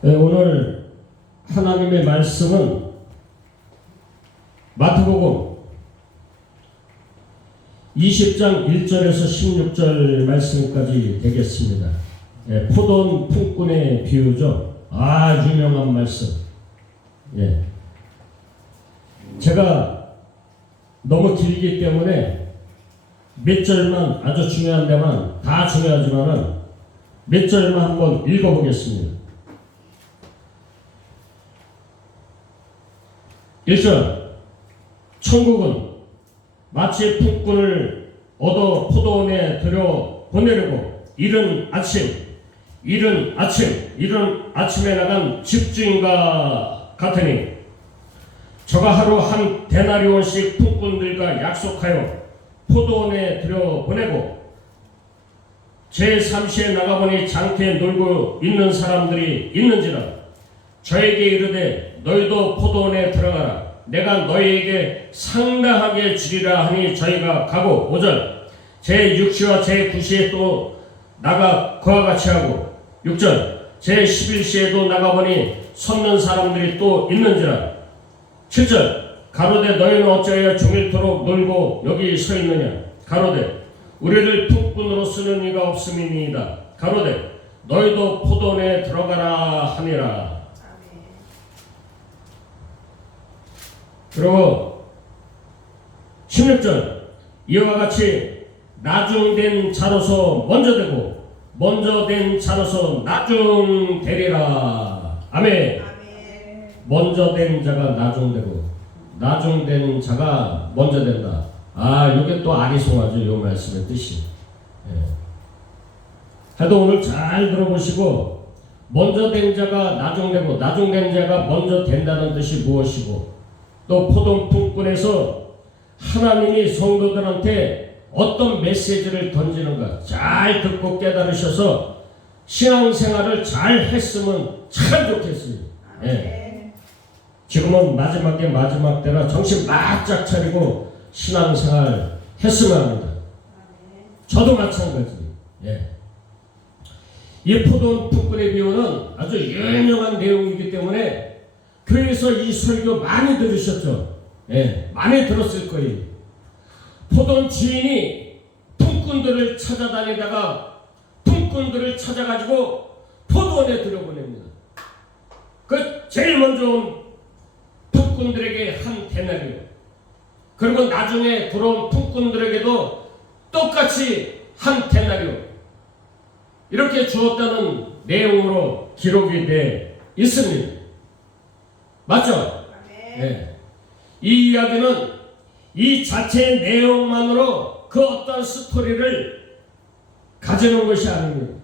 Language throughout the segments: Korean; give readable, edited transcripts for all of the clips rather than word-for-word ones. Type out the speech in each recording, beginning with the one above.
네, 오늘 하나님의 말씀은 마태복음 20장 1절에서 16절 말씀까지 되겠습니다. 예, 포도원 품꾼의 비유죠. 유명한 말씀. 예. 제가 너무 길기 때문에 몇 절만, 아주 중요한 데만, 다 중요하지만은 몇 절만 한번 읽어보겠습니다. 1절, 천국은 마치 품꾼을 얻어 포도원에 들여 보내려고 이른 아침에 나간 집주인과 같으니 저가 하루 한 데나리온씩 품꾼들과 약속하여 포도원에 들여보내고 제3시에 나가보니 장터에 놀고 있는 사람들이 있는지라 저에게 이르되 너희도 포도원에 들어가라 내가 너희에게 상당하게 주리라 하니 저희가 가고 5절 제6시와 제9시에 또 나가 그와 같이 하고 6절 제11시에도 나가보니 섰는 사람들이 또 있는지라 7절 가로되 너희는 어찌하여 종일토록 놀고 여기 서 있느냐 가로되 우리를 품꾼으로 쓰는 이가 없음이니이다 가로되 너희도 포도원에 들어가라 하니라. 그리고 16절 이와 같이 나중된 자로서 먼저 되고 먼저 된 자로서 나중되리라. 아멘. 먼저 된 자가 나중되고 나중된 자가 먼저 된다. 이게 또 아리송하죠. 이 말씀의 뜻이. 하여튼 오늘 잘 들어보시고 먼저 된 자가 나중되고 나중된 자가 먼저 된다는 뜻이 무엇이고 또 포도원 품꾼에서 하나님이 성도들한테 어떤 메시지를 던지는가 잘 듣고 깨달으셔서 신앙생활을 잘 했으면 참 좋겠어요. 지금은 마지막 때라 정신 바짝 차리고 신앙생활 했으면 합니다. 저도 마찬가지. 이 포도원 품꾼의 비유는 아주 유명한 내용이기 때문에 교회에서 이 설교 많이 들으셨죠? 많이 들었을 거예요. 포도원 주인이 품꾼들을 찾아다니다가 품꾼들을 찾아가지고 포도원에 들여보냅니다. 그 제일 먼저 온 품꾼들에게 한 데나리오 그리고 나중에 들어온 품꾼들에게도 똑같이 한 데나리오 이렇게 주었다는 내용으로 기록이 돼 있습니다. 맞죠? 이 이야기는 이 자체의 내용만으로 그 어떤 스토리를 가지는 것이 아닙니다.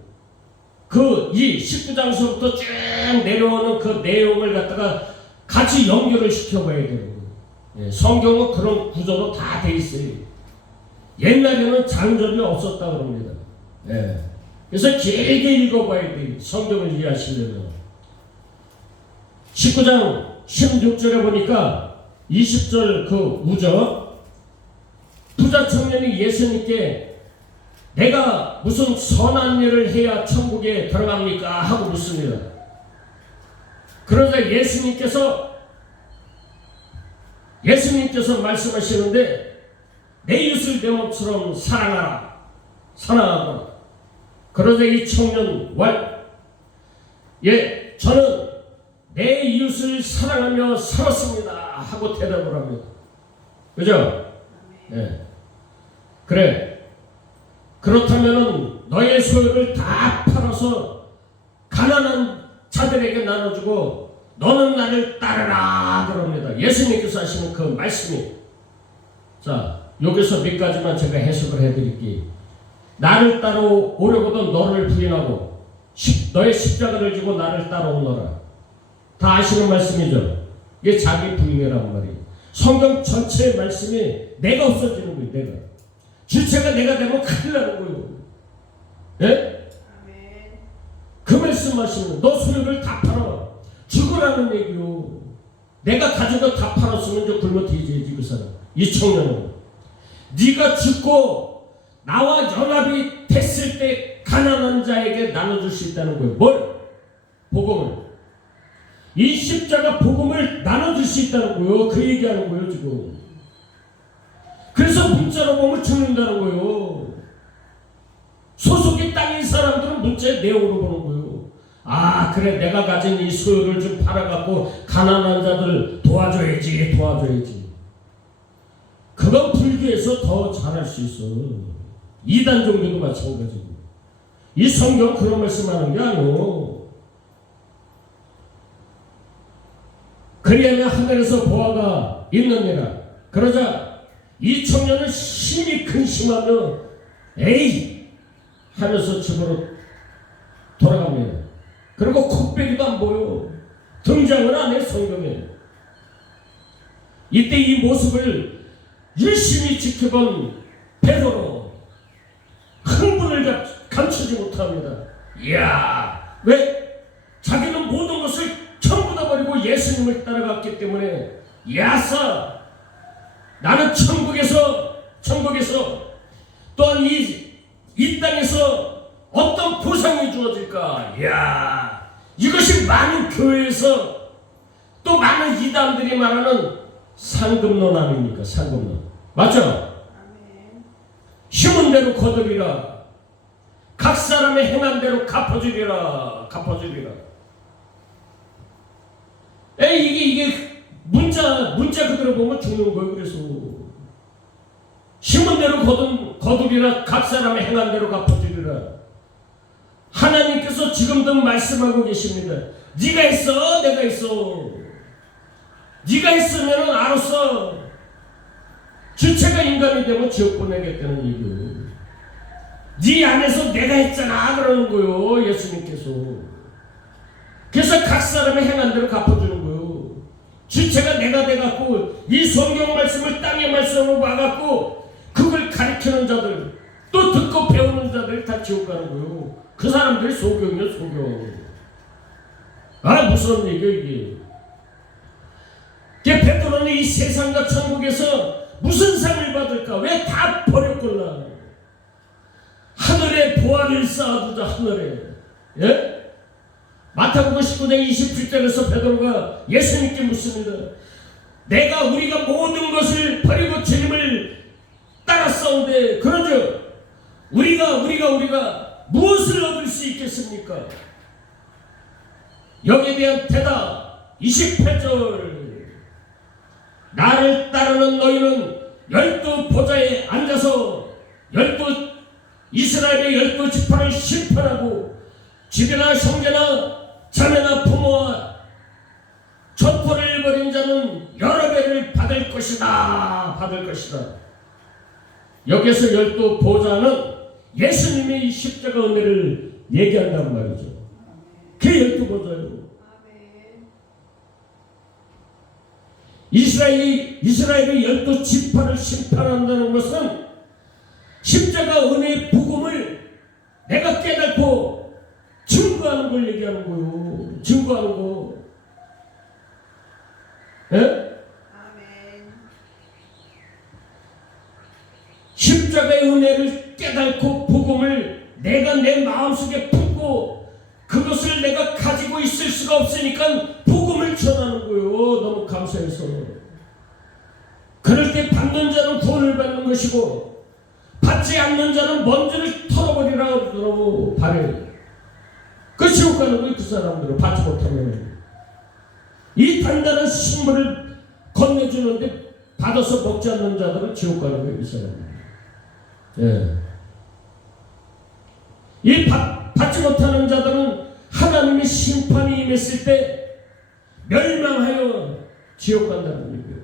이 19장서부터 쭉 내려오는 그 내용을 갖다가 같이 연결을 시켜봐야 돼요. 성경은 그런 구조로 다 돼 있어요. 옛날에는 장절이 없었다 그럽니다. 그래서 길게 읽어봐야 돼요. 성경을 이해하시려면. 19장 16절에 보니까 20절 그 우저 부자 청년이 예수님께 내가 무슨 선한 일을 해야 천국에 들어갑니까? 하고 묻습니다. 그러자 예수님께서 말씀하시는데 내 이웃을 내 몸처럼 사랑하라. 그러자 이 청년 저는 내 이웃을 사랑하며 살았습니다 하고 대답을 합니다. 그죠? 그래. 그렇다면은 너의 소유를 다 팔아서 가난한 자들에게 나눠주고 너는 나를 따르라 그럽니다. 예수님께서 하시는 그 말씀이. 자, 여기서 몇 가지만 제가 해석을 해드릴게요. 나를 따라오려거든 너를 부인하고 너의 십자가를 지고 나를 따라오너라. 다 아시는 말씀이죠. 이게 자기 부인이란 말이에요. 성경 전체의 말씀이 내가 없어지는 거예요. 내가. 주체가 내가 되면 큰일 나는 거예요. 그 말씀하시는 너 소유를 다 팔아 죽으라는 얘기요. 내가 가진 거 다 팔았으면 이제 굶어 뒤지지 그 사람. 이 청년은 네가 죽고 나와 연합이 됐을 때 가난한 자에게 나눠줄 수 있다는 거예요. 뭘? 복음을. 이 십자가 복음을 나눠줄 수 있다는 거예요. 그 얘기하는 거예요 지금. 그래서 문자로 보면 죽는다는 거예요. 소속이 땅인 사람들은 문자의 내용으로 보는 거예요. 아 그래 내가 가진 이 소유를 좀 팔아갖고 가난한 자들 도와줘야지. 그건 불교에서 더 잘할 수 있어. 이단 종교도 마찬가지고. 이 성경 그런 말씀하는 게 아니오. 그리하면 하늘에서 보아가 있느니라. 그러자 이 청년은 심히 근심하며 에이 하면서 집으로 돌아갑니다. 그리고 콧배기도 안 보여. 등장을 안 해 성경에. 이때 이 모습을 열심히 지켜본 베드로 흥분을 감추지 못합니다. 이야 왜? 자기는 모든 것을 전부 다 버리고 예수님을 따라갔기 때문에 야사 나는 천국에서 또한 이 땅에서 어떤 보상이 주어질까? 이야 이것이 많은 교회에서 또 많은 이단들이 말하는 상급론 아닙니까? 상급론 맞죠? 심은 대로 거두리라. 각 사람의 행한 대로 갚아주리라. 이게 문자 그대로 보면 죽는 거예요. 그래서 심은 대로 거두리라. 각 사람의 행한 대로 갚아주리라. 하나님께서 지금도 말씀하고 계십니다. 네가 있어, 내가 있어. 네가 있으면 알았어. 주체가 인간이 되면 지옥 보내겠다는 얘기예요. 네 안에서 내가 있잖아 그러는 거예요. 예수님께서. 그래서 각 사람의 행한 대로 갚아주는 거예요. 주체가 내가 돼갖고 이 성경 말씀을 땅의 말씀으로 봐갖고 그걸 가르치는 자들 또 듣고 배우는 자들 다 지옥 가는 거예요. 그 사람들이 소경이에요. 소경. 아 무서운 얘기야 이게. 베드로는 이 세상과 천국에서 무슨 상을 받을까? 왜 다 버렸구나. 하늘에 보화를 쌓아두자. 하늘에. 예? 마태복음 19장 27절에서 베드로가 예수님께 묻습니다. 우리가 모든 것을 버리고 주님을 따랐사온데 그러죠. 우리가 무엇을 얻을 수 있겠습니까? 여기에 대한 대답 28절. 나를 따르는 너희는 12보좌에 앉아서 이스라엘의 12지파를 심판하고 집이나 형제나 자매나 부모와 촛불을 버린 자는 여러 배를 받을 것이다. 여기서 12보좌는 예수님의 십자가 은혜를 얘기한단 말이죠. 그 12보좌예요. 이스라엘의 12지파를 심판한다는 것은 십자가 은혜의 복음을 내가 깨닫고 증거하는 걸 얘기하는 거예요. 증거하는 거. 예? 아멘. 십자가의 은혜를 깨닫고 복음을 내가 내 마음속에 품고 그것을 내가 가지고 있을 수가 없으니까 복음을 전하는 거예요. 너무 감사해서. 그럴 때 받는 자는 구원을 받는 것이고 받지 않는 자는 먼지를 털어버리라고 바래요. 그 지옥 가는 거예요. 그 사람들은 받지 못하면. 이 단단한 식물을 건네주는데 받아서 먹지 않는 자들은 지옥 가는 거예요. 이 사람들. 예. 이 받지 못하는 자들은 하나님의 심판이 임했을 때 멸망하여 지옥 간다는 얘기예요.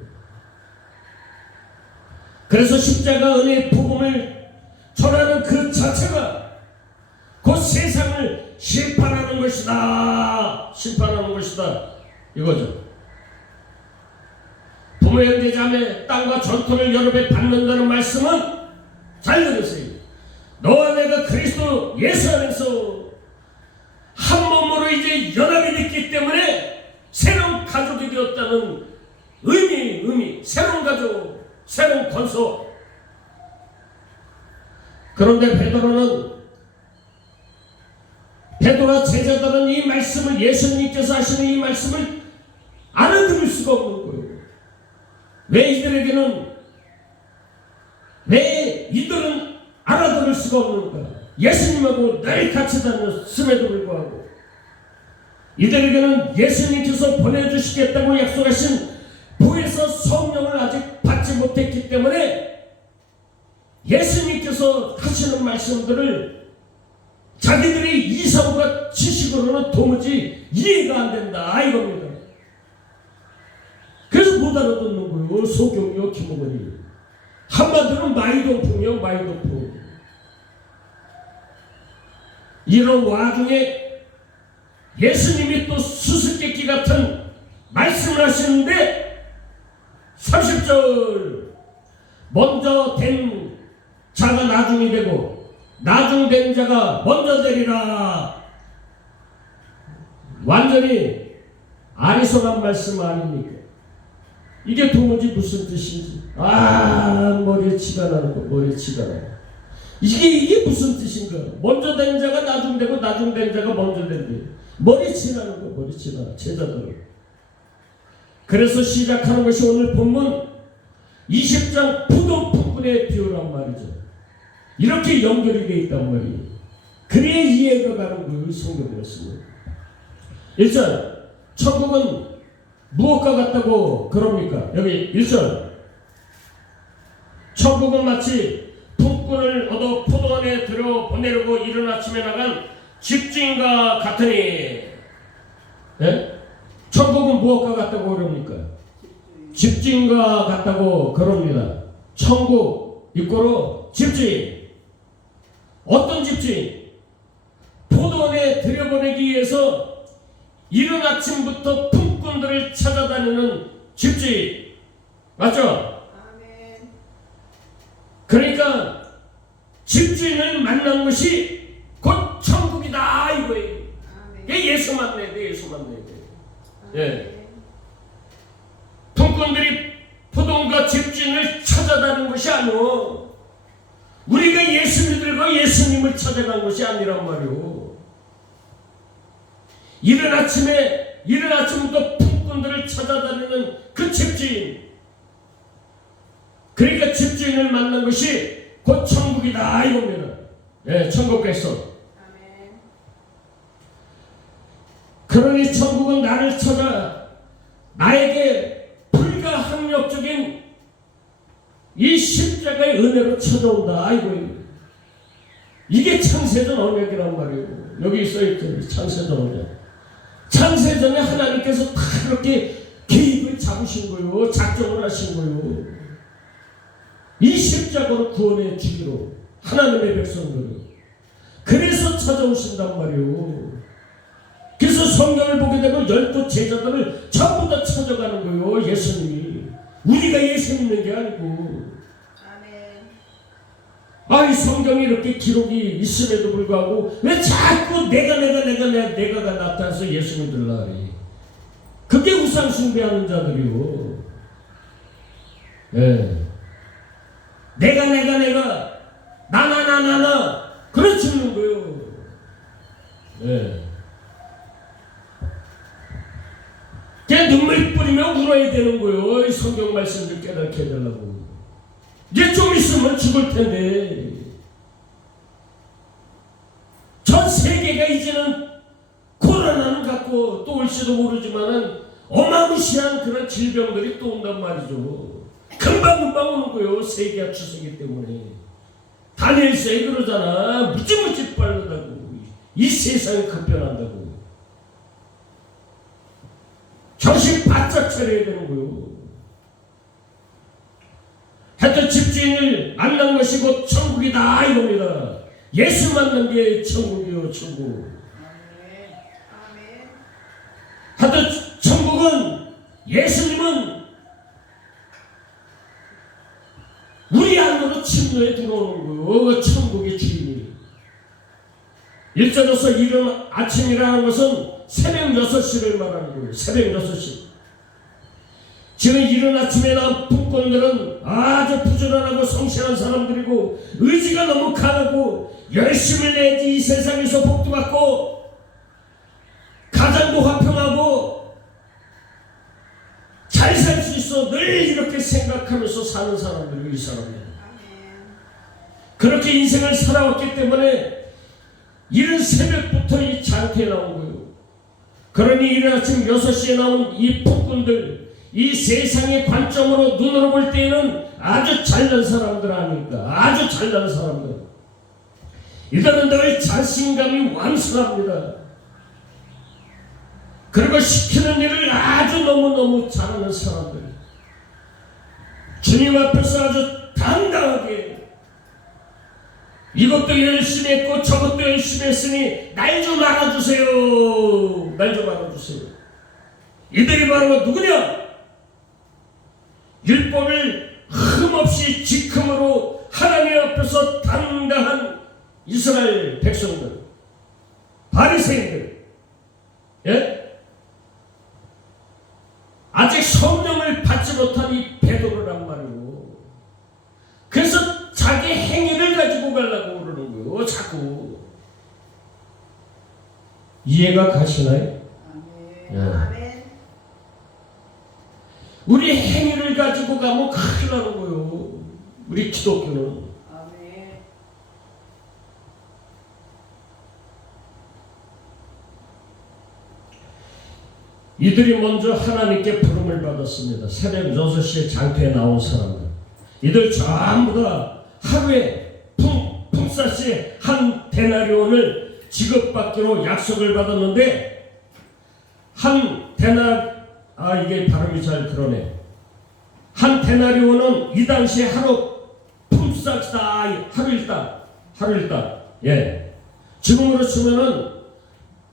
그래서 십자가 은혜의 복음을 전하는 그 자체가 그 세상을 심판하는 것이다. 이거죠. 부모 형제 자매 땅과 전토를 여러 배 받는다는 말씀은 잘 들으세요. 너와 내가 그리스도 예수 안에서 한 몸으로 이제 연합이 됐기 때문에 새로운 가족이 되었다는 의미, 새로운 가족, 새로운 권속. 그런데 베드로는 베드로와 제자들은 이 말씀을, 예수님께서 하시는 이 말씀을 알아들을 수가 없는 거예요. 왜 이들은 알아들을 수가 없는가? 예수님하고 늘 같이 다녔음에도 불구하고 이들에게는 예수님께서 보내주시겠다고 약속하신 보혜사 성령을 아직 받지 못했기 때문에 예수님께서 하시는 말씀들을 자기들의 이성과 지식으로는 도무지 이해가 안 된다 이겁니다. 그래서 못 알아듣는 거예요. 소경이요 김어머니. 한마디로 마이동풍이요 마이동풍. 이런 와중에 예수님이 또 수수께끼 같은 말씀을 하시는데 30절 먼저 된 자가 나중이 되고 나중된 자가 먼저 되리라. 완전히 아리송한 말씀 아닙니까? 이게 도무지 무슨 뜻인지. 머리에 치가 나는 거, 머리에 치가 나는. 이게 무슨 뜻인가? 먼저 된 자가 나중되고 나중된 자가 먼저 된대. 머리 치나는 거, 머리 치나 제자들. 그래서 시작하는 것이 오늘 본문 20장 부동품꾼의 비유란 말이죠. 이렇게 연결이 되어 있단 말이에요. 그래야 이해가 가는 거예요. 성경이었습니다. 1절 천국은 무엇과 같다고 그럽니까? 여기 1절 천국은 마치 품꾼을 얻어 포도원에 들여 보내려고 이른 아침에 나간 집주인과 같으니. 네? 천국은 무엇과 같다고 그럽니까? 집주인과 같다고 그럽니다. 천국 이꼬로 집주인. 어떤 집주인? 포도원에 들여보내기 위해서 이른 아침부터 품꾼들을 찾아다니는 집주인. 맞죠? 아멘. 그러니까 집주인을 만난 것이 곧 천국이다 이거예요. 예수 만나야 돼. 예수 만나야 돼. 예. 품꾼들이 포도원과 집주인을 찾아다니는 것이 아니오. 우리가 예수 믿으려고 예수님을 찾아간 것이 아니란 말이오. 이른 아침부터 품꾼들을 찾아다니는 그 집주인. 그러니까 집주인을 만난 것이 곧 천국이다 이겁니다. 예, 천국 백성. 그러니 천국은 나를 찾아 나에게 불가항력적인 이 십자가의 은혜로 찾아온다 이거예요. 이게 창세전 언약이란 말이에요. 여기 써있죠. 창세전 언약. 창세전에 하나님께서 다 그렇게 계획을 잡으신 거예요. 작정을 하신 거예요. 이 십자가로 구원해 주기로 하나님의 백성들을. 그래서 찾아오신단 말이에요. 그래서 성경을 보게 되면 12 제자들을 전부 다 찾아가는 거예요. 예수님이. 우리가 예수 믿는 게 아니고. 이 성경이 이렇게 기록이 있음에도 불구하고 왜 자꾸 내가가 나타나서 예수 믿으려 그래. 그게 우상 숭배하는 자들이요. 네. 내가 나나 그래 죽는 거예요. 네. 그냥 눈물 뿌리며 울어야 되는 거예요. 이 성경 말씀을 깨닫게 해달라고. 이제 좀 있으면 죽을 텐데. 전 세계가 이제는 코로나는 갖고 또 올지도 모르지만은 어마무시한 그런 질병들이 또 온단 말이죠. 금방 오는 거예요. 세계화 추세기 때문에. 다니엘서에 그러잖아. 무지무지 빠르다고. 이 세상이 급변한다고. 정신 바짝 차려야 되는 거예요. 하여튼 집주인을 만난 것이 곧 천국이다 이겁니다. 예수 만난 게 천국이요. 천국. 하여튼 천국은 예수님은 우리 안으로 침노에 들어오는 거예요. 천국의 주인이. 일절로서 이른 아침이라는 것은 새벽 6시를 말하는 거예요. 새벽 6시. 지금 이른 아침에 나온 품꾼들은 아주 부지런하고 성실한 사람들이고 의지가 너무 강하고 열심을 내지 이 세상에서 복도 받고 생각하면서 사는 사람들이 이 사람들. 그렇게 인생을 살아왔기 때문에 이른 새벽부터 이 장터에 나온 거예요. 그러니 이른 아침 6시에 나온 이 폭군들, 이 세상의 관점으로 눈으로 볼 때에는 아주 잘난 사람들 아닙니까? 아주 잘난 사람들. 이들은 늘 자신감이 왕성합니다. 그리고 시키는 일을 아주 너무너무 잘하는 사람들. 주님 앞에서 아주 당당하게 이것도 열심히 했고 저것도 열심히 했으니 날 좀 알아주세요. 날 좀 알아주세요. 이들이 바로 누구냐? 율법을 흠없이 지킴으로 하나님 앞에서 당당한 이스라엘 백성들, 바리새인들. 예? 아직 성령을 받지 못한 이 베드로란 말이고, 그래서 자기 행위를 가지고 가려고 그러는 거예요. 자꾸. 이해가 가시나요? 예. 우리 행위를 가지고 가면 큰일 나는 거예요. 우리 기독교는. 이들이 먼저 하나님께 부름을 받았습니다. 새벽 6시에 장터에 나온 사람들. 이들 전부 다 하루에 품삯이 한 데나리온을 지급받기로 약속을 받았는데, 이게 발음이 잘 그러네. 한 데나리온은 이 당시에 하루 품삯이다. 하루 일당. 예. 지금으로 치면은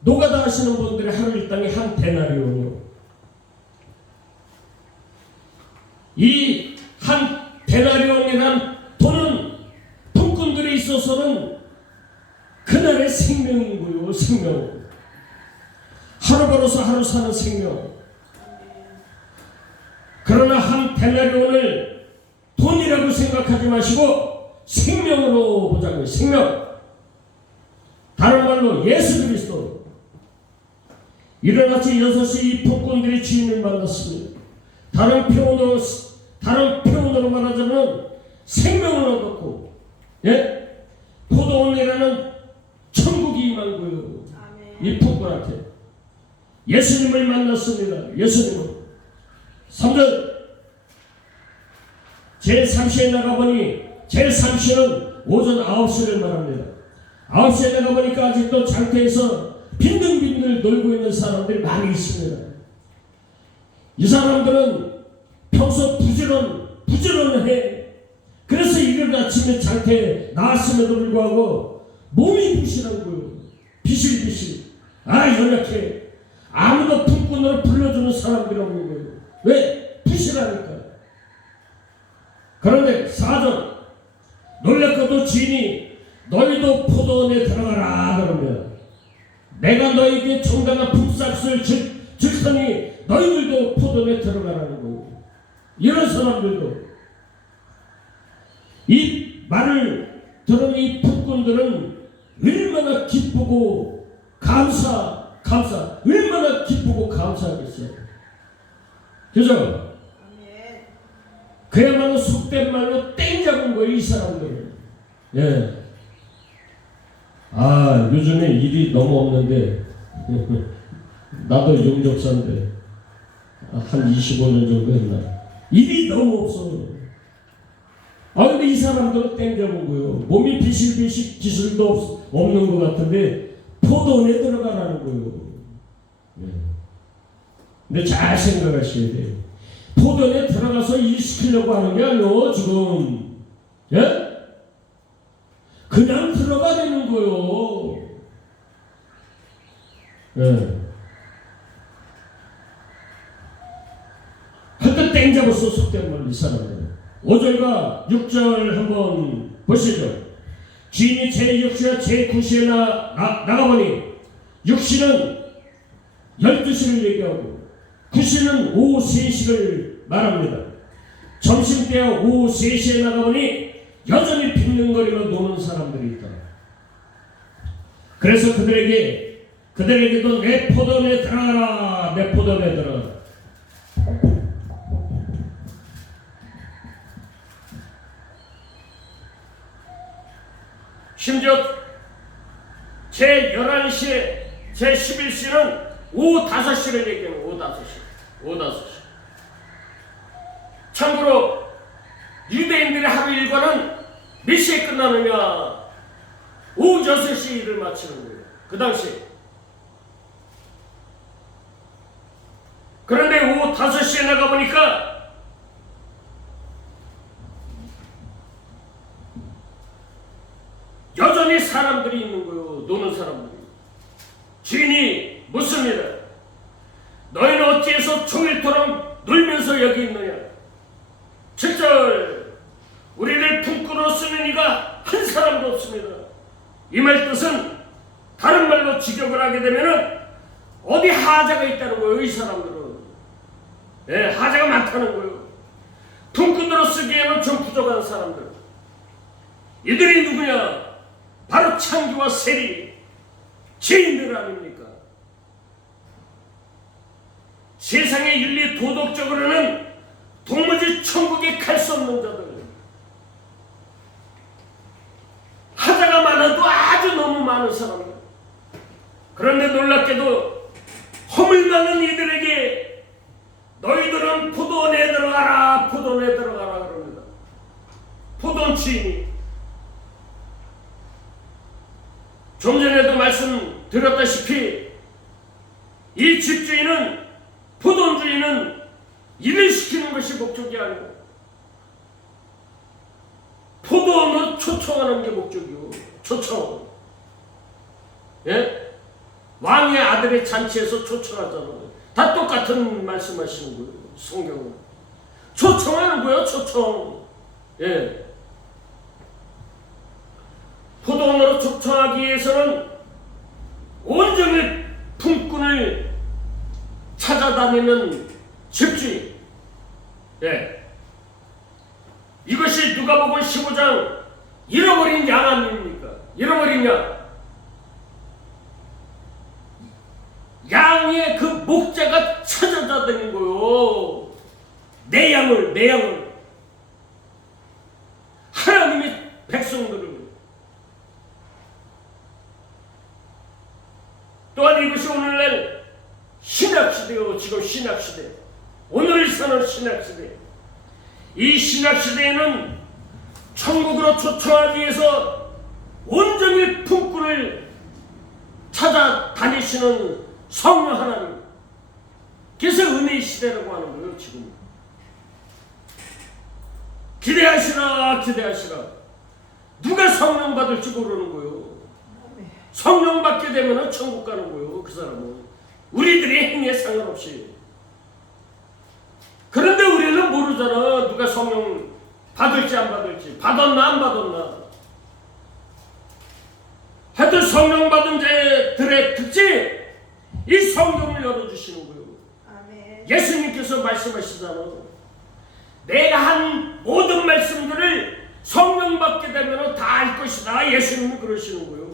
노가다 하시는 분들의 하루 일당이 한 데나리온이요. 이 한 데나리온이란 돈은 품꾼들에 있어서는 그날의 생명인 거예요. 생명. 하루 벌어서 하루 사는 생명. 그러나 한 데나리온을 돈이라고 생각하지 마시고 생명으로 보자고요. 생명. 다른 말로 예수 그리스도. 이른 아침 6시 이 폭군들이 주인을 만났습니다. 다른 표현으로 말하자면 생명을 얻었고, 예? 포도원이라는 천국이 임한 거예요. 이 폭군한테. 예수님을 만났습니다. 예수님을. 3절 제3시에 나가보니, 제3시는 오전 9시를 말합니다. 9시에 나가보니까 아직도 장터에서 빈둥빈둥 놀고 있는 사람들이 많이 있습니다. 이 사람들은 평소 부지런해. 그래서 이른 아침에 장터에 나왔음에도 불구하고 몸이 부실한 거예요. 비실비실. 연약해. 아무도 품꾼으로 불러주는 사람들이 없는 거예요. 왜? 부실하니까. 그런데 4절 놀랍게도 주인이 너희도 포도원에 들어가라 그러면, 내가 너희에게 정당한 품삯을 줄 테니 너희들도 포도원에 들어가라는 거예요. 이런 사람들도. 이 말을 들은 이 품꾼들은 얼마나 기쁘고 얼마나 기쁘고 감사하겠어요. 그죠? 그야말로 속된 말로 땡 잡은 거예요, 이 사람들은. 예. 요즘에 일이 너무 없는데 나도 용접사인데 한 25년 정도 했나. 일이 너무 없어. 근데 이 사람들은 땡 잡은 거예요. 몸이 비실비실 기술도 없는 것 같은데 포도원에 들어가라는 거예요. 예. 근데 잘 생각하셔야 돼요. 포도원에 들어가서 일 시키려고 하는 게 아니에요, 지금. 예? 그냥 들어가려는 거예요. 예. 그때 땡 잡았어, 속된 말로 이 사람들. 5절과 6절 한번 보시죠. 주인이 제6시와 제9시에 나가보니, 6시는 12시를 얘기하고 9시는 오후 3시를 말합니다. 점심때와 오후 3시에 나가보니 여전히 빈둥거리며 노는 사람들이 있다. 그래서 그들에게도 내 포도원에 들어가라. 내 포도원에 들어가라. 심지어 제 11시에 제 11시는 오후 5시를 얘기하는 오후 5시. 참고로 유대인들의 하루 일과는 몇 시에 끝나느냐? 오후 6시에 일을 마치는 거예요. 그 당시. 그런데 오후 5시에 나가보니까 여전히 사람들이 있는 거예요. 노는 사람들이. 주인이 묻습니다. 너희는 어찌해서 종일토록 놀면서 여기 있느냐? 7절 우리를 품꾼으로 쓰는 이가 한 사람도 없습니다. 이 말 뜻은 다른 말로 직역을 하게 되면은 어디 하자가 있다는 거예요. 이 사람들은. 네, 하자가 많다는 거예요. 품꾼으로 쓰기에는 좀 부족한 사람들. 이들이 누구냐? 바로 창기와 세리, 죄인들 아닙니까? 세상의 윤리 도덕적으로는 도무지 천국에 갈 수 없는 자들. 하자가 많아도 아주 너무 많은 사람들. 그런데 놀랍게도 허물 많은 이들에게 너희들은 포도원에 들어가라, 포도원에 들어가라 그럽니다. 포도원 주인이. 좀 전에도 말씀드렸다시피 이 집주인은, 포도원 주인은 일을 시키는 것이 목적이 아니고 포도원으로 초청하는 게 목적이고, 초청. 예? 왕의 아들의 잔치에서 초청하잖아요. 다 똑같은 말씀하시는 거예요. 성경은 초청하는 거예요. 초청. 예. 포도원으로 초청하기 위해서는 온종일 품꾼을 찾아다니는 집주인. 예. 이것이 누가복음 15장 잃어버린 양 아닙니까? 잃어버린 양. 양의 그 목자가 찾아다니는 거요. 내 양을. 하나님의 백성들을. 또한 이것이 오늘날 신약시대요. 지금 신약시대. 오늘 사는 신약시대. 이 신약시대에는 천국으로 초청하기 위해서 온종일 품꾼을 찾아다니시는 성령 하나님. 그래서 은혜의 시대라고 하는 거예요. 지금 기대하시라. 누가 성령 받을지 모르는 거예요. 성령 받게 되면 천국 가는 거예요. 그 사람은 우리들의 행위에 상관없이. 그런데 우리는 모르잖아. 누가 성령 받을지 안 받을지. 받았나 안 받았나. 하여튼 성령 받은 자들의 특징, 이 성경을 열어주시는 거예요. 아멘. 예수님께서 말씀하시잖아. 내가 한 모든 말씀들을 성령 받게 되면 다 알 것이다. 예수님이 그러시는 거예요.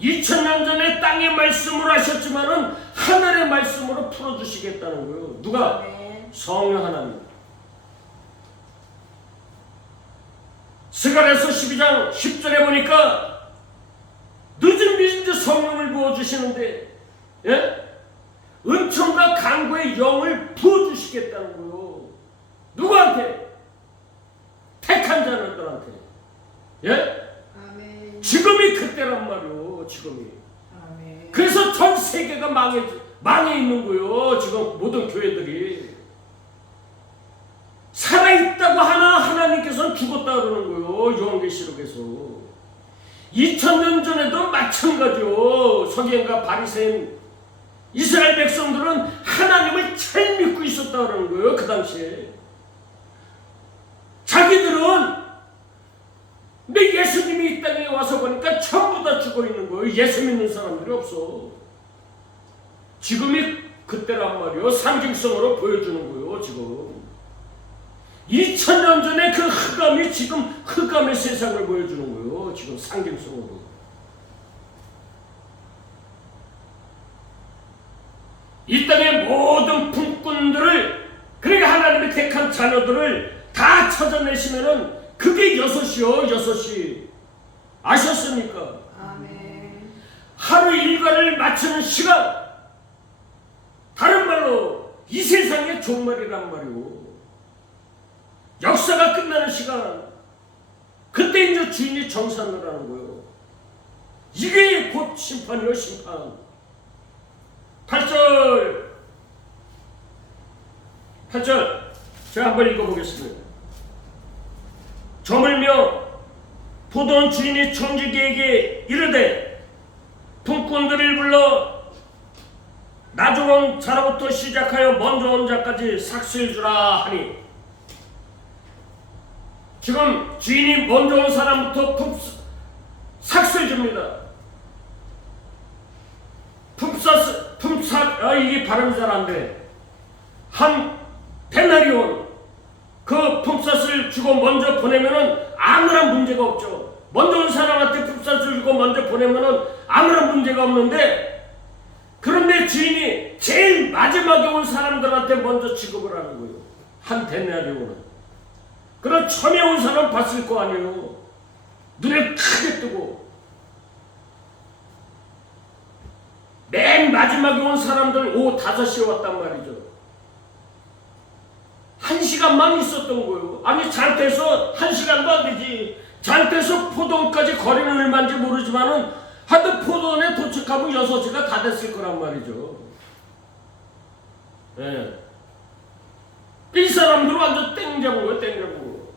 2000년 전에 땅의 말씀으로 하셨지만은 하늘의 말씀으로 풀어주시겠다는 거예요. 누가? 네. 성령 하나님. 스가랴서 12장 10절에 보니까 늦은 미인데 성령을 부어주시는데, 예? 은총과 강구의 영을 부어주시겠다는 거예요. 누구한테? 택한 자들한테. 예? 아멘. 지금이 그때란 말이요. 지금이. 아멘. 그래서 전 세계가 망해 있는 거예요. 지금 모든 교회들이. 살아있다고 하나 하나님께서는 죽었다 그러는 거예요. 요한계시록에서. 2000년 전에도 마찬가지요. 서기관과 바리새인 이스라엘 백성들은 하나님을 잘 믿고 있었다 그러는 거예요. 그 당시에. 자기들은 근데 예수님이 이 땅에 와서 보니까 전부 다 죽어 있는 거예요. 예수 믿는 사람들이 없어. 지금이 그때란 말이에요. 상징성으로 보여주는 거예요. 지금 2000년 전에 그 흑암이 지금 흑암의 세상을 보여주는 거예요. 지금 상징성으로. 이 땅의 모든 품꾼들을, 그러니까 하나님의 택한 자녀들을 다 찾아내시면은 그게 6이요. 6시. 아셨습니까? 아멘. 하루 일과를 마치는 시간, 다른 말로 이 세상의 종말이란 말이오. 역사가 끝나는 시간, 그때 이제 주인이 정산을 하는 거예요. 이게 곧 심판이요, 심판. 8절 제가 한번 읽어보겠습니다. 저물며 포도원 주인이 청지기에게 이르되 품꾼들을 불러 나중 온 자로부터 시작하여 먼저 온 자까지 삭수해 주라 하니, 지금 주인이 먼저 온 사람부터 삭수해 줍니다. 이게 발음이 잘 안 돼. 한 데나리온, 그 품삯을 주고 먼저 보내면은 아무런 문제가 없죠. 먼저 온 사람한테 품삯을 주고 먼저 보내면은 아무런 문제가 없는데, 그런데 주인이 제일 마지막에 온 사람들한테 먼저 지급을 하는 거예요. 한 데나리온은. 그럼 처음에 온 사람 봤을 거 아니에요. 눈에 크게 뜨고. 맨 마지막에 온 사람들 오후 5시에 왔단 말이죠. 1시간만 있었던 거예요. 아니 잘돼서 1시간도 안 되지. 잘돼서 포도원까지 거리는 얼마인지 모르지만은 하여튼 포도원에 도착하면 6시가 다 됐을 거란 말이죠. 예. 이 사람들은 완전 땡 잡은 거예요. 땡 잡은 거.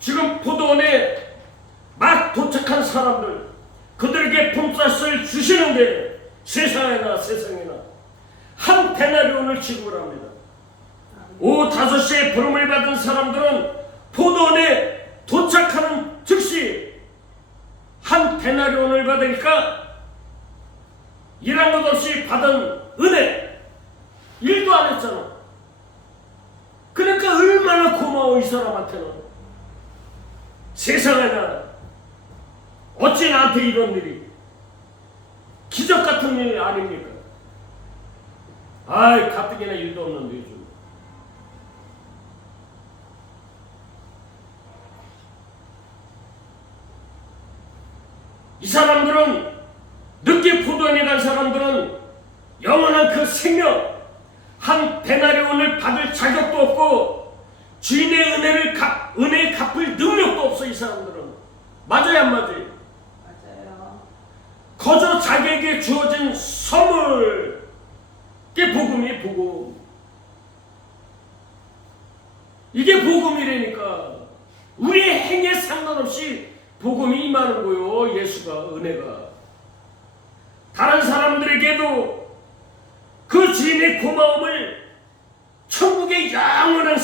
지금 포도원에 막 도착한 사람들, 그들에게 품삯을 주시는데 세상에나 한 데나리온을 지급을 합니다. 오후 5시에 부름을 받은 사람들은 포도원에 도착하는 즉시 한 데나리온을 받으니까 일한 것 없이 받은 은혜, 일도 안 했잖아. 그러니까 얼마나 고마워, 이 사람한테는. 세상에나 어찌 나한테 이런 일이, 기적 같은 일 아닙니까? 아이, 가뜩이나 일도 없는데 요즘. 이 사람들은, 늦게 포도원에 간 사람들은 영원한 그 생명, 한 데나리온을 받을 자격도 없고 주인의 은혜에 갚을 능력도 없어. 이 사람들은. 맞아요, 안 맞아요? 맞아요. 거저 자기에게 주어진 선물, 이게 복음이 복음. 이게 복음이라니까. 우리의 행에 상관없이 복음이 임하는 거요. 예수가, 은혜가. 다른 사람들에게도 그 주인의 고마움을, 천국의 영원한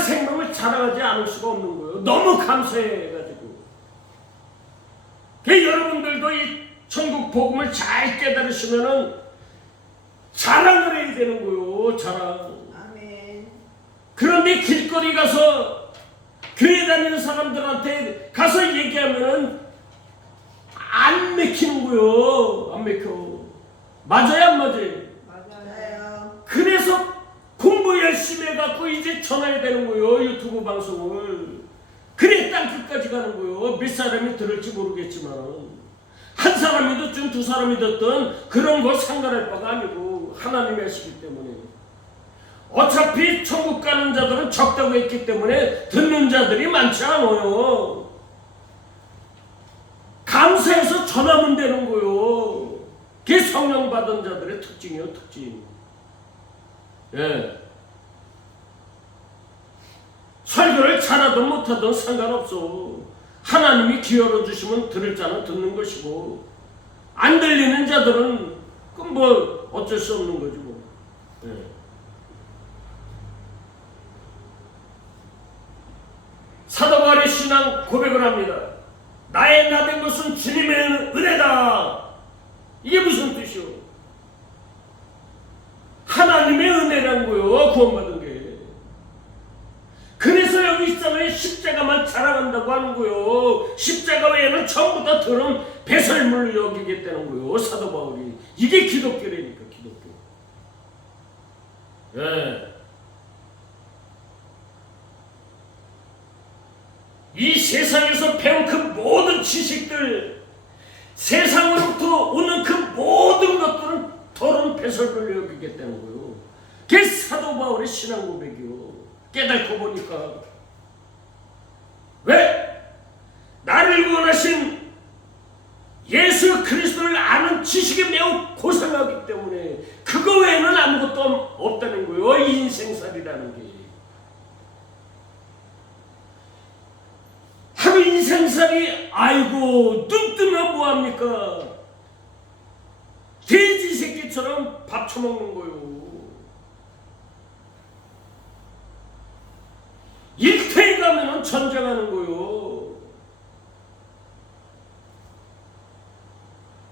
생명을 자랑하지 않을 수가 없는 거예요. 너무 감사해가지고. 여러분들도 이 천국 복음을 잘 깨달으시면은 자랑을 해야 되는 거예요. 자랑. 아멘. 그런데 길거리 가서 교회 다니는 사람들한테 가서 얘기하면 안 맥히는 거요. 안 맥혀. 맞아요, 안 맞아요? 맞아요. 그래서 공부 열심히 해갖고 이제 전화해야 되는 거요. 유튜브 방송을. 그래 땅끝까지 가는 거요. 몇 사람이 들을지 모르겠지만, 한 사람이 듣든 두 사람이 듣든 그런 거 상관할 바가 아니고 하나님이 하시기 때문에. 어차피 천국 가는 자들은 적다고 했기 때문에 듣는 자들이 많지 않아요. 감사해서 전하면 되는 거요. 그게 성령 받은 자들의 특징이요, 특징. 예. 설교를 잘하든 못하든 상관없어. 하나님이 기회를 주시면 들을 자는 듣는 것이고, 안 들리는 자들은 그건 뭐 어쩔 수 없는 거지 뭐. 예. 사도 바울이 신앙 고백을 합니다. 나의 나된 것은 주님의 은혜다. 이게 무슨 뜻이요? 하나님의 은혜란 거요. 구원받은 게. 그래서 여기 있잖아요. 십자가만 자랑한다고 하는 거요. 십자가 외에는 전부 다 더러운 배설물로 여기겠다는 거요. 사도 바울이. 이게 기독교라니까, 기독교. 예. 이 세상에서 배운 그 모든 지식들, 세상으로부터 오는 그 모든 것들은 더러운 배설물로 여기겠다는 거예요. 그게 사도 바울의 신앙 고백이요. 깨닫고 보니까 왜? 나를 구원하신 예수 그리스도를 아는 지식이 매우 고상하기 때문에 그거 외에는 아무것도 없다는 거예요. 이 인생살이라는 게. 하루 인생살이 아이고 눈 뜨면 뭐합니까? 돼지 새끼처럼 밥 처먹는 거요. 일터에 가면은 전쟁하는 거요.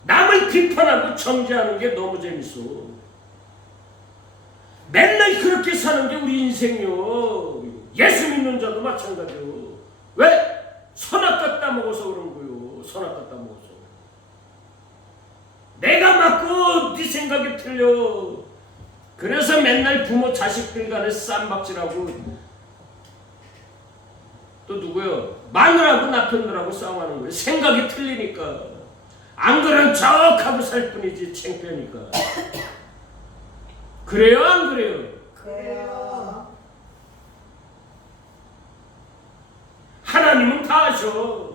남을 비판하고 정죄하는 게 너무 재밌어. 맨날 그렇게 사는 게 우리 인생이요. 예수 믿는 자도 마찬가지요. 왜? 선악 따먹어서 그런 거요. 선악 따먹어서. 내가 맞고 네 생각이 틀려. 그래서 맨날 부모 자식들 간에 쌈박질하고 또 누구요? 마누라하고 남편들하고 싸움하는 거예요. 생각이 틀리니까. 안 그런 척하고 살 뿐이지 창피하니까. 그래요? 안 그래요? 그래요. 하나님은 다 아셔.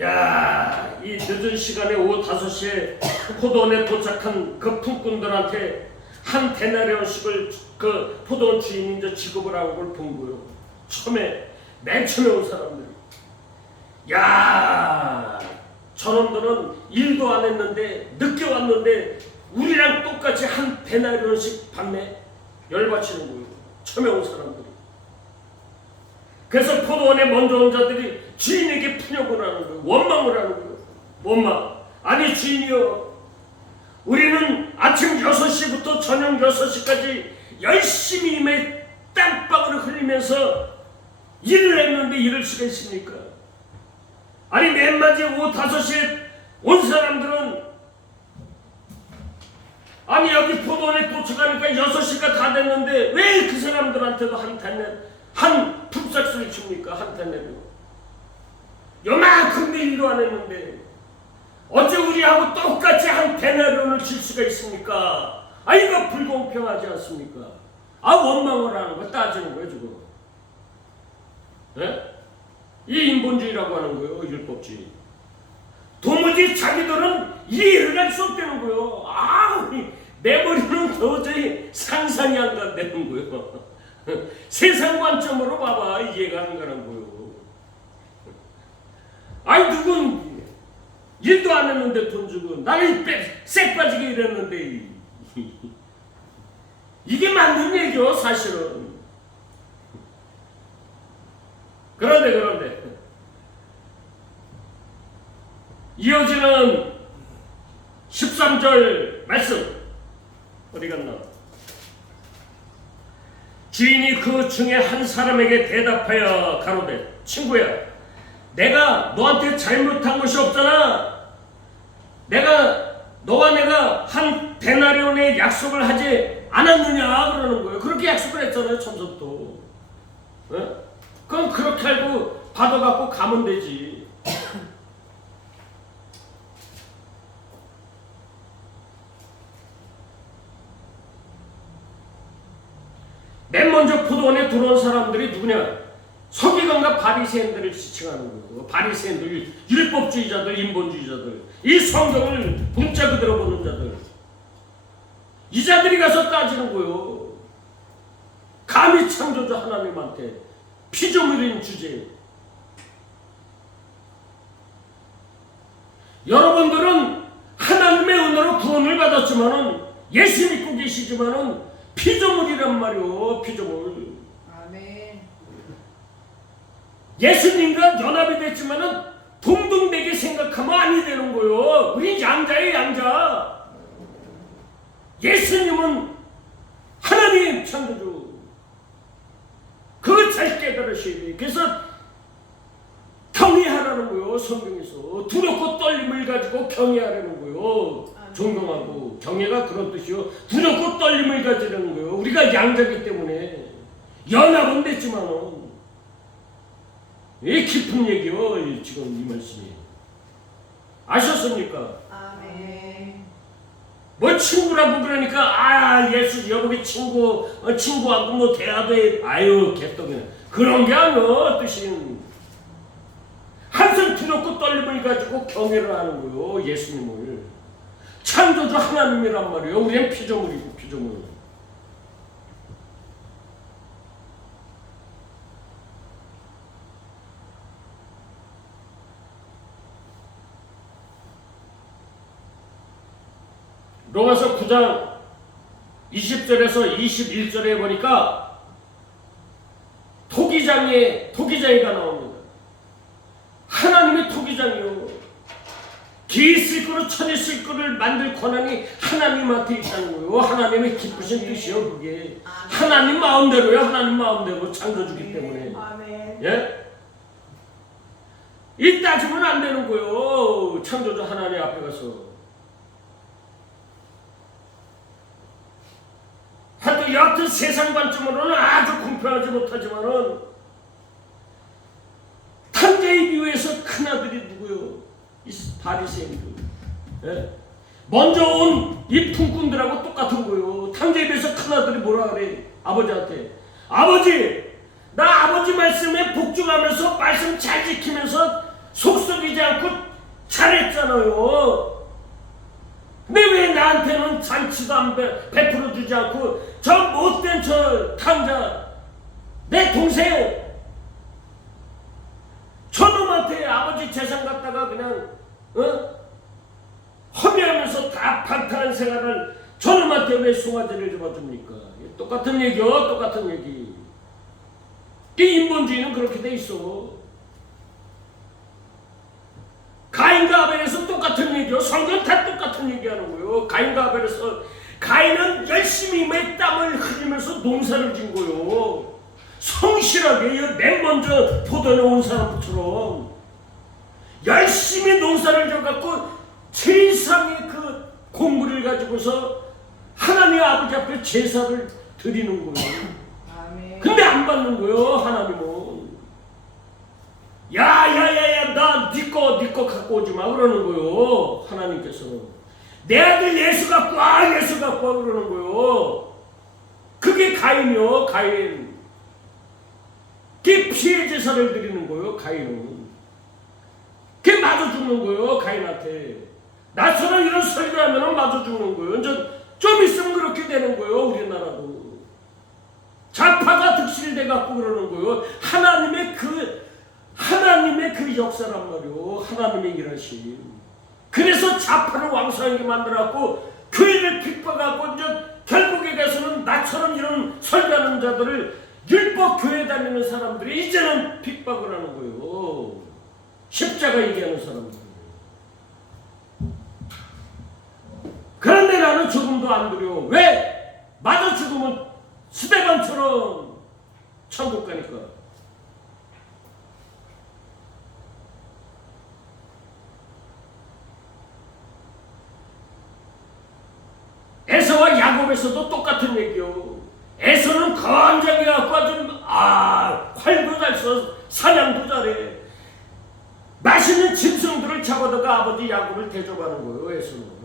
야, 이 늦은 시간에 오후 5시에 포도원에 도착한 그 품꾼들한테 한 데나리온씩을 그 포도원 주인이 이제 지급을 하고 그걸 본 거예요. 맨 처음에 온 사람들이. 야, 저놈들은 일도 안 했는데 늦게 왔는데 우리랑 똑같이 한 데나리온씩 받네. 열받치는 거예요. 처음에 온 사람들이. 그래서 포도원에 먼저 온 자들이 주인에게 푸념을 하는 거예요. 원망을 하는 거예요. 원망. 아니 주인이요, 우리는 아침 6시부터 저녁 6시까지 열심히 임에 땀방울을 흘리면서 일을 했는데 이럴 수가 있습니까? 아니 맨 마지막에 오후 5시에 온 사람들은 아니 여기 포도원에 도착하니까 6시가 다 됐는데 왜 그 사람들한테도 한 품삯을 줍니까? 한 탄내로. 요만큼 일도 안 했는데 어째 우리하고 똑같이 한 데나리온을 줄 수가 있습니까? 아, 이거 불공평하지 않습니까? 아, 원망을 하는 거 따지는 거예요 지금. 예? 이 인본주의라고 하는 거예요. 율법주의. 도무지 자기들은 이해를 할 수 없다는 거예요. 아, 내 머리는 도저히 상상이 안 간다는 거예요. 세상 관점으로 봐봐. 이해가 안 가는 거예요. 아니 누군 일도 안 했는데 돈 주고 나는 쎄 빠지게 일했는데 이게 맞는 얘기요 사실은. 그런데 이어지는 13절 말씀 어디 갔나? 주인이 그 중에 한 사람에게 대답하여 가로되 친구야, 내가 너한테 잘못한 것이 없잖아. 너와 내가 한 데나리온의 약속을 하지 않았느냐 그러는 거예요. 그렇게 약속을 했잖아요 처음부터. 네? 그럼 그렇게 알고 받아갖고 가면 되지. 맨 먼저 포도원에 들어온 사람들이 누구냐? 서기관과 바리새인들을 지칭하는 거고, 바리새인들, 율법주의자들, 인본주의자들, 이 성경을 문자 그대로 보는 자들, 이 자들이 가서 따지는 거요. 감히 창조주 하나님한테 피조물인 주제. 여러분들은 하나님의 은혜로 구원을 받았지만은 예수 믿고 계시지만은 피조물이란 말이요. 피조물. 아멘. 예수님과 연합이 됐지만은 동등되게 생각하면 아니 되는 거요. 우린 양자예요, 양자. 예수님은 하나님 창조주. 그걸 잘 깨달으셔야 돼요. 그래서 경외하라는 거요. 성경에서 두렵고 떨림을 가지고 경외하라는 거요. 아멘. 존경하고 경외가 그런 뜻이요. 두렵고 떨림을 가지라는 거예요. 우리가 양자기 때문에 연합은 됐지만은 이 깊은 얘기요. 지금 이 말씀이 아셨습니까? 아멘. 뭐 친구라고 그러니까 예수 여보게 친구하고 뭐 대화돼 아유 개떡이네 그런 게 아니야. 뜻이 항상 두렵고 떨림을 가지고 경외를 하는 거요. 예수님을 창조주 하나님이란 말이에요. 우리는 피조물이고 피조물. 로마서 9장 20절에서 21절에 보니까 토기장이가 나옵니다. 하나님의 토기장이요. 기 있을 거로 천 있을 거를 만들 권한이 하나님한테 있다는 거예요. 하나님의 기쁘신 뜻이요. 그게 하나님 마음대로요. 하나님 마음대로 창조주기 때문에. 아멘. 예? 이 따지면 안 되는 거예요. 창조주 하나님 앞에 가서. 하여튼 여하튼 세상 관점으로는 아주 공평하지 못하지만은 탕자에 비유해서 큰아들이 누구요? 이 바리새인들. 예? 먼저 온 이 품꾼들하고 똑같은 거요. 탕자에 비해서 큰아들이 뭐라 그래? 아버지한테 아버지 나 아버지 말씀에 복종하면서 말씀 잘 지키면서 속썩이지 않고 잘했잖아요. 근데 왜 나한테는 잔치도 안 베풀어 주지 않고 저 못된 저 탕자 내 동생 저놈한테 아버지 재산 갖다가 그냥 허비하면서 다 방탕한 생활을 저놈한테 왜 송아지를 잡아줍니까? 똑같은 얘기요. 똑같은 얘기. 이 인본주의는 그렇게 돼 있어. 가인과 아벨에서 똑같은 얘기요. 성경 다 똑같은 얘기하는 거예요. 가인과 아벨에서 가인은 열심히 맨 땀을 흘리면서 농사를 진 거예요. 성실하게 맨 먼저 포도에 온 사람처럼 열심히 농사를 져갖고 최상의 그 곡물을 가지고서 하나님 아버지 앞에 제사를 드리는 거예요. 아멘. 근데 안 받는 거예요. 하나님은 야야야야 나 네 거 갖고 오지 마 그러는 거예요. 하나님께서는 내 아들 예수 갖고 와 예수 갖고 와 그러는 거예요. 그게 가인이요. 가인 그게 피해 제사를 드리는 거예요. 가인은 그게 맞아 죽는 거예요. 가인한테 나처럼 이런 설교하면 맞아 죽는 거예요. 좀 있으면 그렇게 되는 거예요. 우리나라도 좌파가 득실돼 갖고 그러는 거예요. 하나님의 그 역사란 말이요. 하나님의 일하심. 그래서 좌파를 왕성하게 만들었고 교회를 핍박하고 이제 결국에 가서는 나처럼 이런 설교하는 자들을 율법 교회 다니는 사람들이 이제는 핍박을 하는 거예요. 십자가 얘기하는 사람들. 그런데 나는 죽음도 안 두려워. 왜? 맞아 죽으면 스데반처럼 천국 가니까. 에서와 야곱에서도 똑같은 얘기요. 에서는 건장해갖고 아주 활도 잘 써, 사냥도 잘해. 맛있는 짐승들을 잡아다가 아버지 야곱을 대접하는 거예요. 에서는.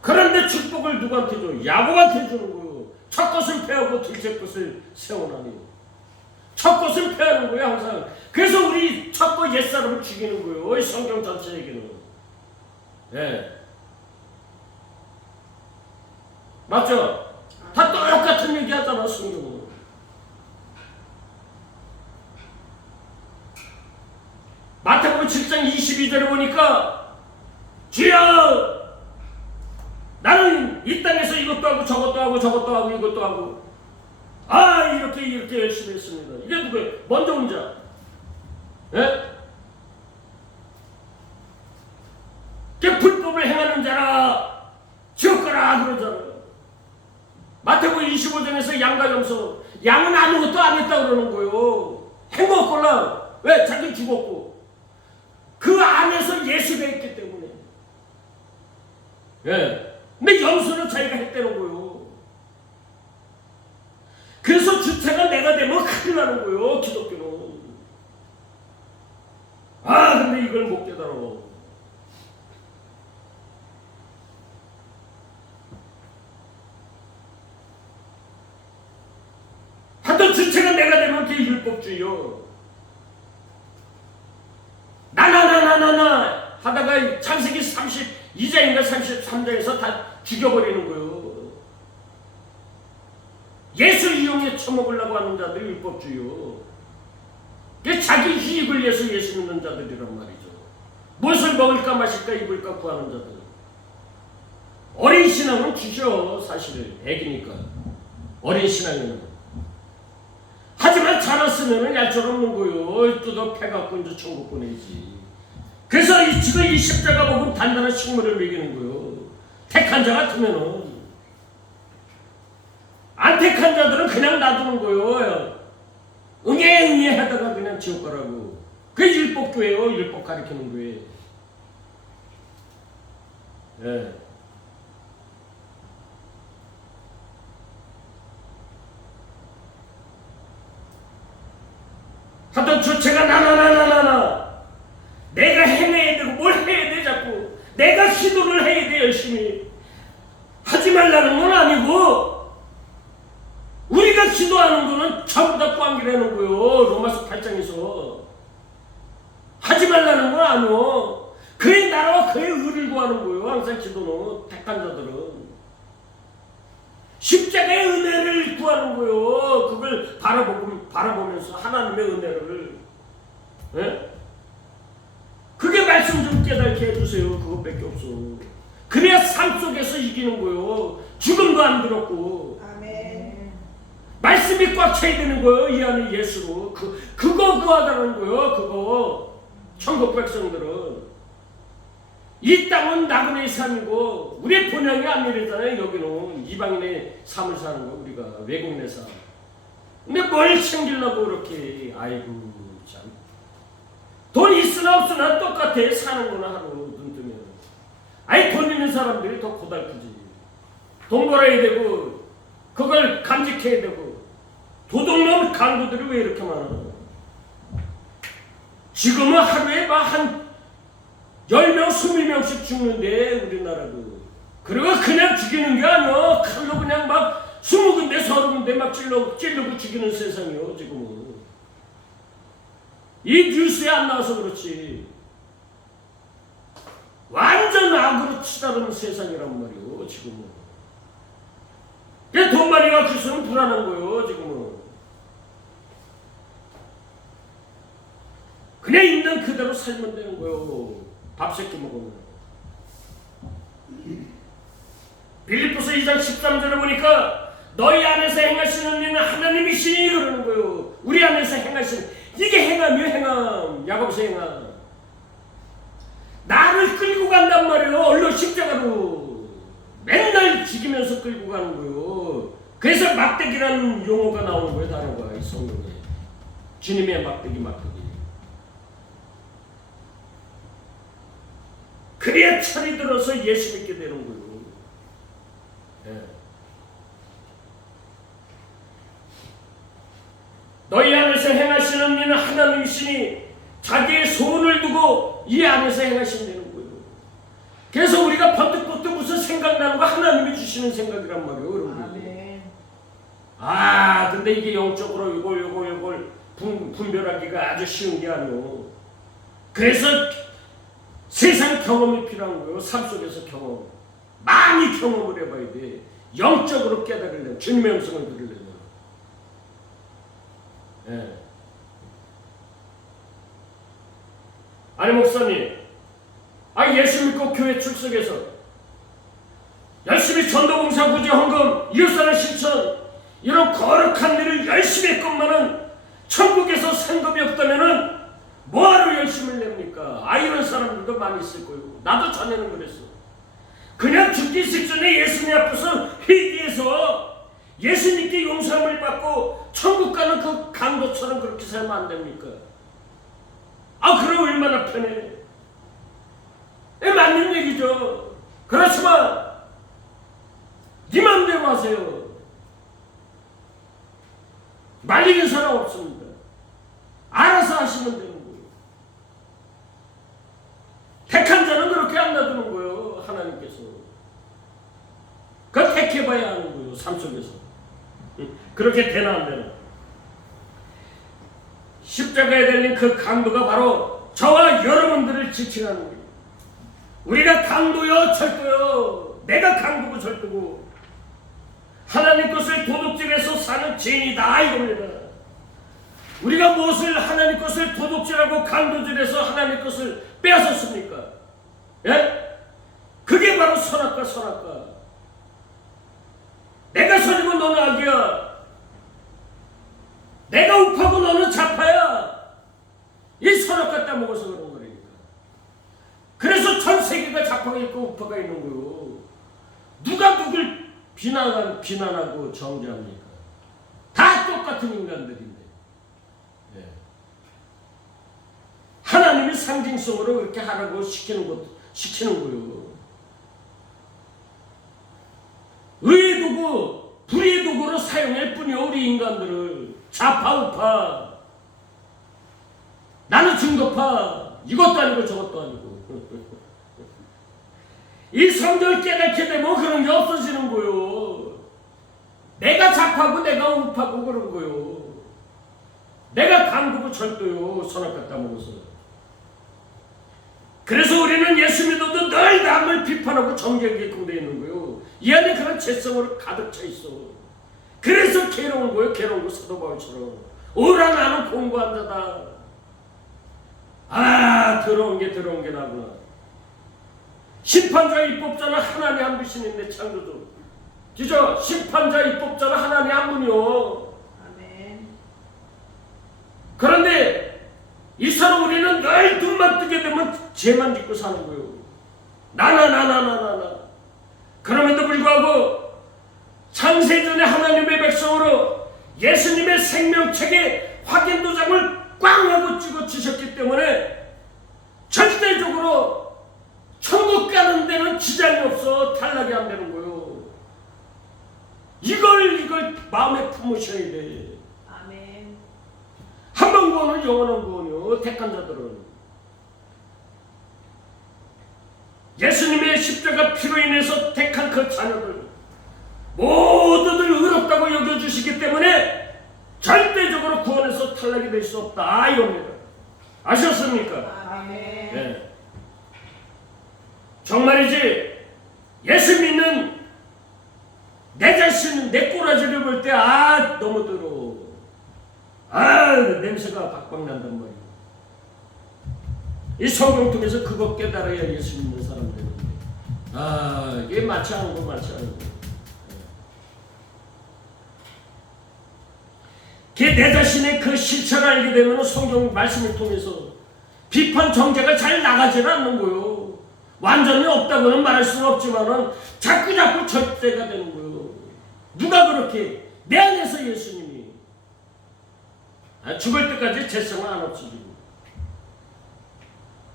그런데 축복을 누구한테 줘? 야곱한테 주는 거예요. 첫 것을 패하고 둘째 것을 세워나니. 첫 것을 패하는 거예요. 항상. 그래서 우리 첫 거 옛사람을 죽이는 거예요. 이 성경 전체 얘기는. 예. 맞죠? 다 똑같은 얘기 하잖아, 성경은. 마태복음 7장 22절에 보니까 주여 나는 이 땅에서 이것도 하고 저것도 하고 저것도 하고 이것도 하고 이렇게 열심히 했습니다. 이게 누구예요? 먼저 온 자. 예? 그 불법을 행하는 자라 지옥 가라 그러잖아요. 마태복음 25장에서 양과 염소 양은 아무것도 안 했다 그러는 거예요. 행복골라 왜? 자기 죽었고 그 안에서 예수가 있기 때문에 예. 근데 염소는 자기가 했다는 거예요. 그래서 주체가 내가 되면 큰일 나는 거예요, 기독교는. 근데 이걸 못 깨달아. 하여튼 주체가 내가 되면 그게 율법주의요. 나나나나나나 하다가 창세기 32장인가 33장에서 다 죽여버리는 거예요. 예수를 이용해 처먹으려고 하는 자들이 율법주의요. 자기 이익을 위해서 예수 믿는 자들이란 말이죠. 무엇을 먹을까 마실까 입을까 구하는 자들. 어린 신앙은 주죠. 사실 애기니까 어린 신앙에는. 하지만 자랐으면 얄짤 없는 거요. 뜯어 패갖고 이제 천국 보내지. 그래서 지금 이 십자가 복음 단단한 식물을 먹이는 거요. 택한 자 같으면은. 안 택한 자들은 그냥 놔두는 거요. 응애 하다가 그냥 지옥 가라고. 그게 율법교회요. 율법 가리키는 교회. 예. 하여튼 주체가 나나나나나나 내가 해내야 되고 뭘 해야 돼 자꾸. 내가 기도를 해야 돼 열심히. 하지 말라는 건 아니고 우리가 기도하는 거는 전부 다 꽝이라는 거요. 로마서 8장에서 하지 말라는 건 아니요. 그의 나라와 그의 의를 구하는 거요. 항상 기도는 택한 자들은 십자가의 은혜를 구하는 거요. 그걸 바라보면서 하나님의 은혜를. 예? 그게 말씀 좀 깨닫게 해주세요. 그것밖에 없어. 그래야 삶 속에서 이기는 거요. 죽음도 안 들었고. 아멘. 말씀이 꽉 차야 되는 거예요. 이 안에 예수로. 그거 구하다는 거예요. 그거. 천국 백성들은. 이 땅은 나그네의 삶이고 우리의 본향이 아니래잖아요. 여기는 이방인의 삶을 사는 거. 우리가 외국내 삶. 근데 뭘 챙기려고 그렇게. 아이고 참. 돈 있으나 없으나 똑같아. 사는 거나 하루 눈 뜨면. 아니 돈 있는 사람들이 더 고달프지. 돈 벌어야 되고 그걸 간직해야 되고. 도둑놈 강도들이 왜 이렇게 많아. 지금은 하루에 한 10명, 20명씩 죽는데 우리나라도. 그리고 그냥 죽이는 게 아니야. 칼로 그냥 막 20군데 30군데 막 찔르고 죽이는 세상이요 지금은. 이 뉴스에 안 나와서 그렇지. 완전 악으로 치달은 세상이란 말이요 지금은. 돈 많이 갖고서는 불안한 거요 지금은. 그냥 있는 그대로 살면 되는 거요. 밥 새끼 먹으면. 빌립보서 2장 13절에 보니까 너희 안에서 행하시는 일은 하나님이시니 그러는 거요. 우리 안에서 행하시는 이게 행함이요 행함. 야고보서 행함. 나를 끌고 간단 말이에요. 얼른 십자가로 맨날 죽이면서 끌고 가는 거요. 그래서 막대기라는 용어가 나오는 거예요. 단어가 이 성경에. 주님의 막대기. 그래야 철이 들어서 예수 믿게 되는 거예요. 네. 너희 안에서 행하시는 일은 하나님이시니 자기의 손을 두고 이 안에서 행하신다는 거예요. 그래서 우리가 번뜩번뜩 무슨 생각나는 거 하나님이 주시는 생각이란 말이에요. 여러분. 근데 이게 영적으로 이걸 분별하기가 아주 쉬운 게 아니에요. 그래서 세상 경험이 필요한 거예요. 삶 속에서 경험. 많이 경험을 해봐야 돼. 영적으로 깨달으려면, 주님의 음성을 들으려면. 예. 아니 목사님, 예수 믿고 교회 출석해서 열심히 전도봉사 구제 헌금 이웃사랑 실천 이런 거룩한 일을 열심히 했건만은 천국에서 상급이 없다면은 뭐하러 열심을 냅니까? 이런 사람들도 많이 있을 거예요. 나도 전에는 그랬어. 그냥 죽기 직전에 예수님 앞에서 회개해서 예수님께 용서함을 받고 천국 가는 그 강도처럼 그렇게 살면 안 됩니까? 그럼 얼마나 편해. 맞는 얘기죠. 그렇지만 네 맘대로 하세요. 말리는 사람 없습니다. 알아서 하시면 되는 거예요. 택한 자는 그렇게 안 놔두는 거예요. 하나님께서. 그거 택해봐야 하는 거예요. 삶 속에서. 그렇게 되나 안 되나. 십자가에 달린 그 강도가 바로 저와 여러분들을 지칭하는 거예요. 우리가 강도요 절도요. 내가 강도고 절도고 하나님 것을 도둑질해서 사는 죄인이다 이겁니다. 우리가 무엇을 하나님 것을 도둑질하고 강도질해서 하나님 것을 빼앗았습니까? 예? 그게 바로 선악과 선악과. 내가 선이고 너는 악이야. 내가 우파고 너는 좌파야. 이 선악과 따먹어서 그런 거라니까. 그래서 전 세계가 좌파가 있고 우파가 있는 거요. 누가 누굴 비난하고 정죄합니까? 다 똑같은 인간들인데. 예. 하나님이 상징성으로 그렇게 하라고 시키는 거요. 의의 도구, 불의의 도구로 사용할 뿐이요. 우리 인간들을 좌파 우파, 나는 중도파, 이것도 아니고 저것도 아니고. 이 성경을 깨닫게 되면 그런 게 없어지는 거요. 내가 좌파고 내가 우파고 그런 거요. 내가 강도고 절도요. 선악과 따먹어서. 그래서 우리는 예수 믿어도 늘 남을 비판하고 정죄하게 되어 있는 거요. 이 안에 그런 죄성으로 가득 차 있어. 그래서 괴로운 거예요. 괴로운 거 사도 바울처럼. 오라 나는 공고한 자다. 아 더러운 게 나구나. 심판자 입법자는 하나님 한 분이신데 창조주. 그죠? 심판자 입법자는 하나님 한 분이요. 아멘. 그런데 이 사람 우리는 늘 눈만 뜨게 되면 죄만 짓고 사는 거예요. 나나. 그럼에도 불구하고 창세전에 하나님의 백성으로 예수님의 생명책에 확인 도장을 꽝 하고 찍어 주셨기 때문에 절대적으로 천국 가는 데는 지장이 없어. 탈락이 안 되는 거예요. 이걸 마음에 품으셔야 돼. 아멘. 한 번 구원은 영원한 구원이요. 택한 자들은 예수님의 십자가 피로 인해서 택한 그 자녀들 모두들 의롭다고 여겨주시기 때문에 절대적으로 구원에서 탈락이 될 수 없다 이겁니다. 아셨습니까? 아멘. 네. 정말이지 예수 믿는 내 자신 내 꼬라지를 볼 때 너무 더러워. 냄새가 박박 난단 말이야. 이 성경 통해서 그것 깨달아야 예수 믿는 사람들은 이게 많지 않은 거. 내 자신의 그 실체를 알게 되면 성경 말씀을 통해서 비판 정죄가 잘 나가지는 않는 거요. 완전히 없다고는 말할 수는 없지만은 자꾸 절대가 되는 거요. 누가 그렇게 내 안에서 예수님이 죽을 때까지 죄성을 안 없어지고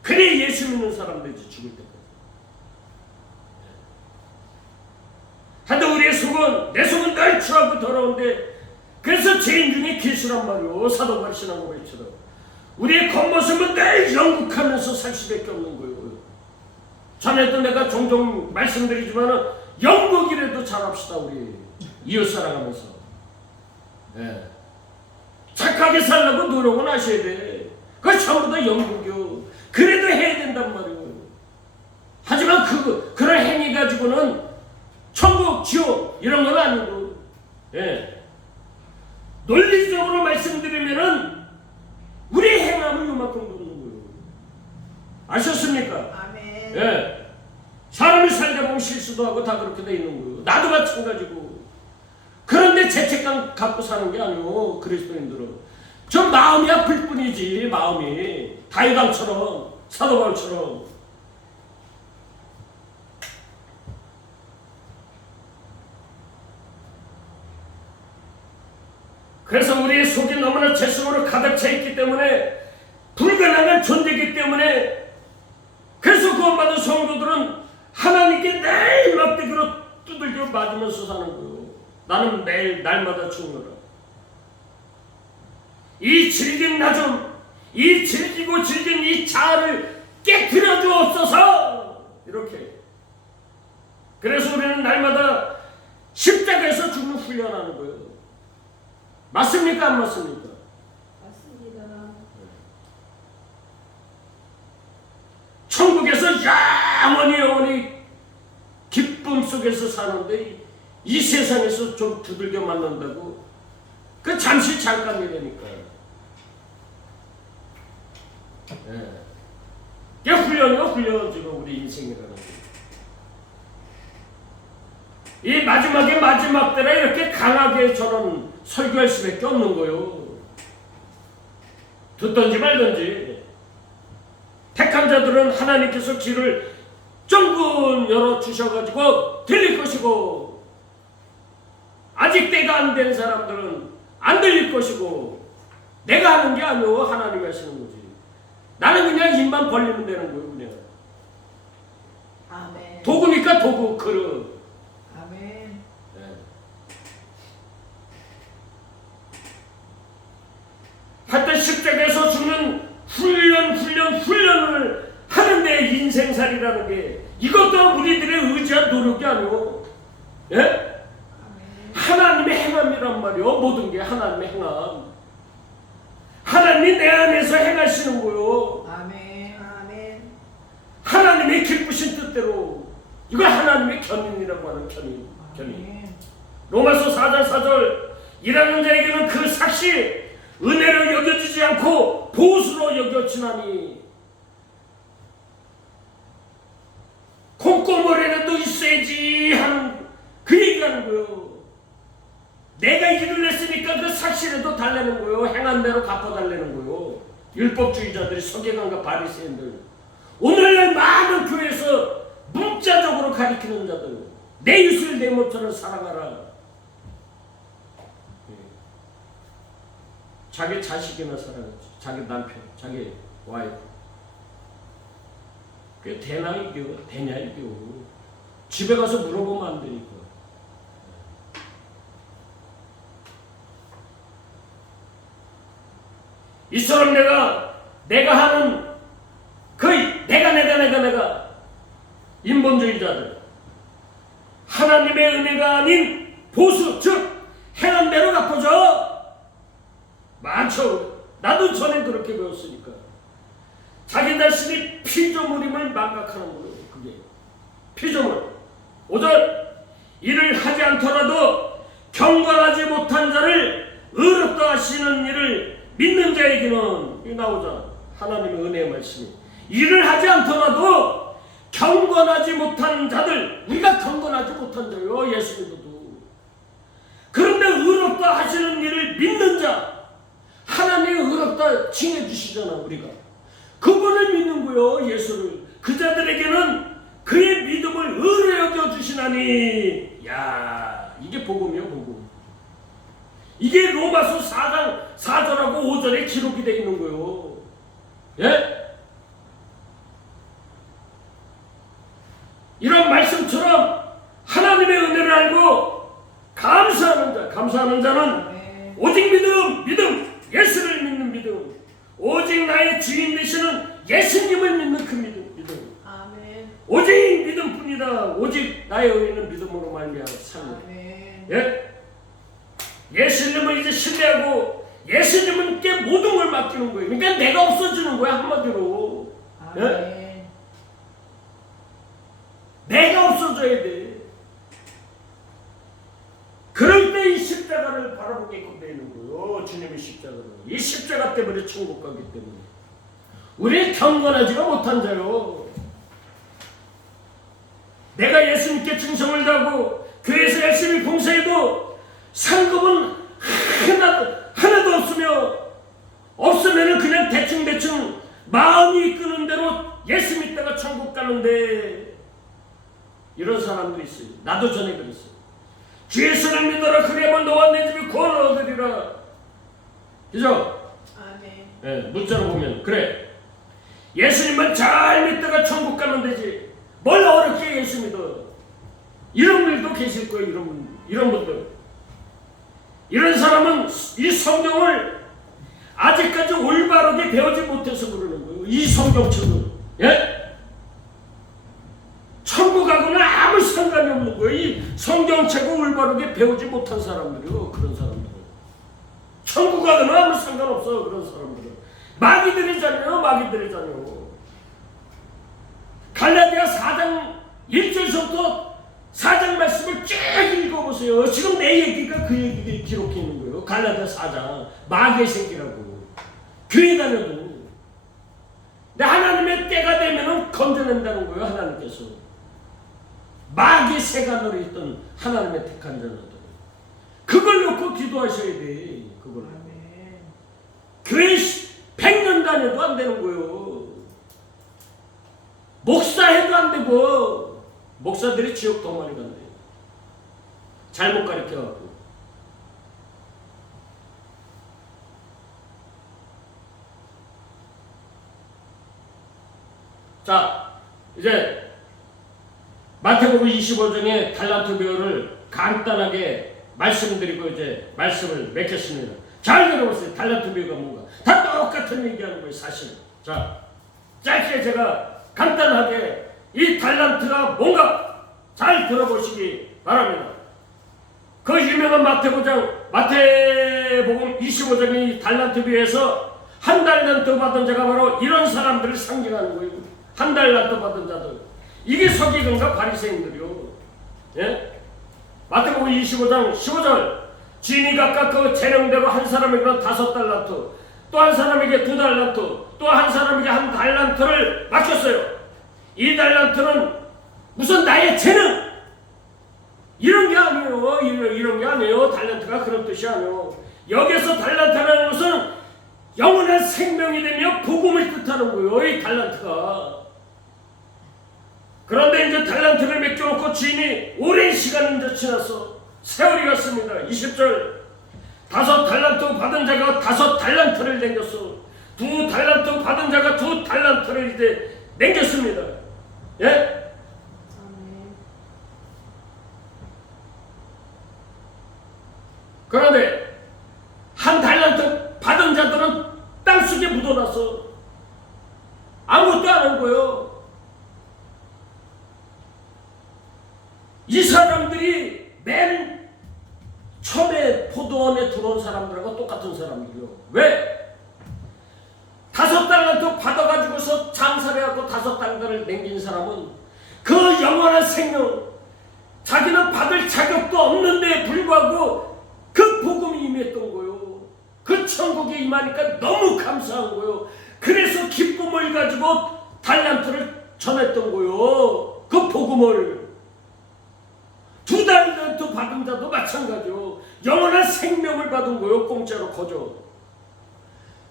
그래 예수 믿는 사람들이지 죽을 때까지. 하여튼 우리의 속은 내 속은 늘 추하고 더러운데 그래서 죄인 중에 길수란 말이오. 사도 바울 신앙고백처럼 우리의 겉모습은 늘 영국하면서 살 수밖에 없는 거예요. 전에도 내가 종종 말씀드리지만은 영국이라도 잘합시다. 우리 이웃 사랑하면서. 네. 착하게 살려고 노력은 하셔야 돼. 그거 전부 다 영국이요. 그래도 해야 된단 말이에요. 하지만 그런 행위 가지고는 천국, 지옥 이런 건 아니고. 예. 논리적으로 말씀드리면은 우리 행함은 요만큼 돕는 거예요. 아셨습니까? 아멘. 예. 사람이 살다 보면 실수도 하고 다 그렇게 돼 있는 거예요. 나도 마찬가지고. 그런데 죄책감 갖고 사는 게 아니고 그리스도인들은 저 마음이 아플 뿐이지. 마음이 다윗왕처럼 사도 바울처럼. 그래서 우리의 속이 너무나 죄성으로 가득 차 있기 때문에 불가능한 존재이기 때문에 그래서 구원받은 성도들은 하나님께 매일 막대기로 두들겨 맞으면서 사는 거예요. 나는 매일 날마다 죽노라. 이 질긴 나좀, 이 질기고 질긴 이 자아를 깨트려 주옵소서. 이렇게. 그래서 우리는 날마다 십자가에서 죽는 훈련하는 거예요. 맞습니까? 안 맞습니까? 맞습니다. 천국에서 영원히 기쁨 속에서 사는데 이 세상에서 좀 두들겨 맞는다고 그 잠시 잠깐이라니까. 이게 훈련이요, 훈련. 지금 우리 인생이라는 게. 이 마지막에 마지막 때라 이렇게 강하게 저는 설교할 수밖에 없는 거요. 듣든지 말든지. 택한 자들은 하나님께서 길을 쫑긋 열어주셔가지고 들릴 것이고, 아직 때가 안 된 사람들은 안 들릴 것이고, 내가 하는 게 아니오. 하나님이 하시는 거지. 나는 그냥 입만 벌리면 되는 거예요. 그냥 아멘. 도구니까 도구, 그릇. 아멘. 하여튼 십자가에서 죽는 훈련을 하는데 인생살이라는 게 이것도 우리들의 의지와 노력이 아니오. 예? 아멘. 하나님의 행함이란 말이오. 모든 게 하나님의 행함. 하나님이 내 안에서 행하시는 거요. 아멘. 아멘. 하나님의 기쁘신 뜻대로. 이거 하나님의 견인이라고 하는 견인. 아멘. 로마서 4장 4절 일하는 자에게는 그 삭시 은혜로 여겨지지 않고 보수로 여겨지나니 콩고물에라도 있어야지 하는 그 얘기하는 거예요. 내가 일을 했으니까 그 삭시라도 달래는 거예요. 행한 대로 갚아달라는 거예요. 율법주의자들이, 서기관과 바리새인들, 오늘날 많은 교회에서 문자적으로 가리키는 자들, 내 이웃을 내 몸처럼 사랑하라. 자기 자식이나 사랑하지, 자기 남편, 자기 와이프. 그게 되나 이겨? 되냐 이겨? 집에 가서 물어보면 안 되니까. 이처럼 내가 하는 거의 내가 인본주의자들, 하나님의 은혜가 아닌 보수, 즉 행한 대로 갚아줘. 많죠. 나도 전에 그렇게 배웠으니까. 자기 자신이 피조물임을 망각하는 거예요. 그게 피조물. 5절 일을 하지 않더라도 경건하지 못한 자를 의롭다 하시는 일을 믿는 자에게는, 이 나오잖아. 하나님의 은혜의 말씀이. 일을 하지 않더라도 경건하지 못한 자들, 우리가 경건하지 못한 자요. 예수 믿어도. 그런데 의롭다 하시는 일을 믿는 자, 하나님이 의롭다 칭해주시잖아. 우리가 그분을 믿는 거요. 예수를. 그 자들에게는 그의 믿음을 의로 여겨주시나니. 야, 이게 복음이요. 복음. 이게 로마서 4장 4절하고 5절에 기록이 되어 있는 거요. 예? 이런 말씀처럼 하나님의 은혜를 알고 감사하는 자는 오직 믿음, 예수를 믿는 믿음, 오직 나의 주인 되시는 예수님을 믿는 그 믿음. 아멘. 오직 믿음뿐이다. 오직 나의 의인은 믿음으로 말미암아 삽니다. 아멘. 예? 예수님을 이제 신뢰하고 예수님께 모든 걸 맡기는 거예요. 그러니까 내가 없어지는 거야, 한마디로. 아멘. 예? 내가 없어져야 돼. 그럴 때 이 십자가를 바라보게끔 되는 거예요. 주님의 십자가를. 이 십자가 때문에 천국 가기 때문에. 우리 경건하지가 못한 자요. 내가 예수님께 충성을 다하고 교회에서 열심히 봉사해도 상급은 하나도 없으면 그냥 대충 마음이 이끄는 대로 예수 믿다가 천국 가는데, 이런 사람들이 있어요. 나도 전에 그랬어요. 주 예수를 믿어라. 그래야만 너와 내 집이 구원을 얻으리라. 그죠? 아멘. 네, 문자로 보면 그래. 예수님만 잘 믿다가 천국 가면 되지. 뭘 어렵게 예수 믿어. 이런 분들도 계실 거예요. 이런 분들. 이런 사람은 이 성경을 아직까지 올바르게 배우지 못해서 그러는 거예요. 이 성경책을. 예? 천국하고는 아무 상관이 없는 거예요. 이 성경책을 올바르게 배우지 못한 사람들이요. 그런 사람들은. 천국하고는 아무 상관없어. 그런 사람들은. 마귀들이잖아요. 마귀들이잖아요. 갈라디아 4장 1절부터 4장 말씀을 쭉 읽어보세요. 지금 내 얘기가 그 얘기를 기록해 있는 거예요. 갈라디아 4장. 마귀의 새끼라고. 교회 다녀도. 근데 하나님의 때가 되면은 건져낸다는 거예요. 하나님께서. 마귀의 새가 노래 있던 하나님의 택한 자들. 그걸 놓고 기도하셔야 돼. 그걸. 아멘. 교회 100년 다녀도 안 되는 거예요. 목사해도 안 되고. 목사들이 지옥 더 많이 간대요. 잘못 가르쳐갖고. 자, 이제 마태복음 25장의 달란트 비유를 간단하게 말씀드리고 이제 말씀을 맺겠습니다. 잘 들어보세요. 달란트 비유가 뭔가. 다 똑같은 얘기하는 거예요, 사실. 자, 짧게 제가 간단하게 이 달란트가 뭔가 잘 들어보시기 바랍니다. 그 유명한 마태복음 25장의 달란트 비유에서 한 달란트 받은 자가 바로 이런 사람들을 상징하는 거예요. 한 달란트 받은 자들. 이게 서기관과 바리새인들이요. 예? 마태복음 25장 15절. 주인이 각각 그 재량대로 한 사람에게는 5달란트, 또 한 사람에게 2달란트, 또 한 사람에게 1달란트를 맡겼어요. 이 달란트는 무슨 나의 재능 이런 게 아니에요. 이런 게 아니에요. 달란트가 그런 뜻이 아니에요. 여기서 달란트라는 것은 영원한 생명이 되며 복음을 뜻하는 거예요. 이 달란트가. 그런데 이제 달란트를 맡겨놓고 주인이 오랜 시간이 이제 지났어. 세월이 갔습니다. 20절. 5달란트 받은 자가 5달란트를 남겼어. 2달란트 받은 자가 2달란트를 이제 남겼습니다. 예? 아멘. 그런데 1달란트 받은 자들은 땅속에 묻어놨어. 아무것도 안 한 거예요. 이 사람들이 맨 처음에 포도원에 들어온 사람들하고 똑같은 사람들이요. 왜? 5달란트 받아가지고서 장사를 하고 5달란트를 남긴 사람은 그 영원한 생명, 자기는 받을 자격도 없는데 불구하고 그 복음이 임했던 거요. 그 천국에 임하니까 너무 감사한 거요. 그래서 기쁨을 가지고 달란트를 전했던 거요. 그 복음을. 2달란트 받은 자도 마찬가지요. 영원한 생명을 받은 거요. 공짜로 거저.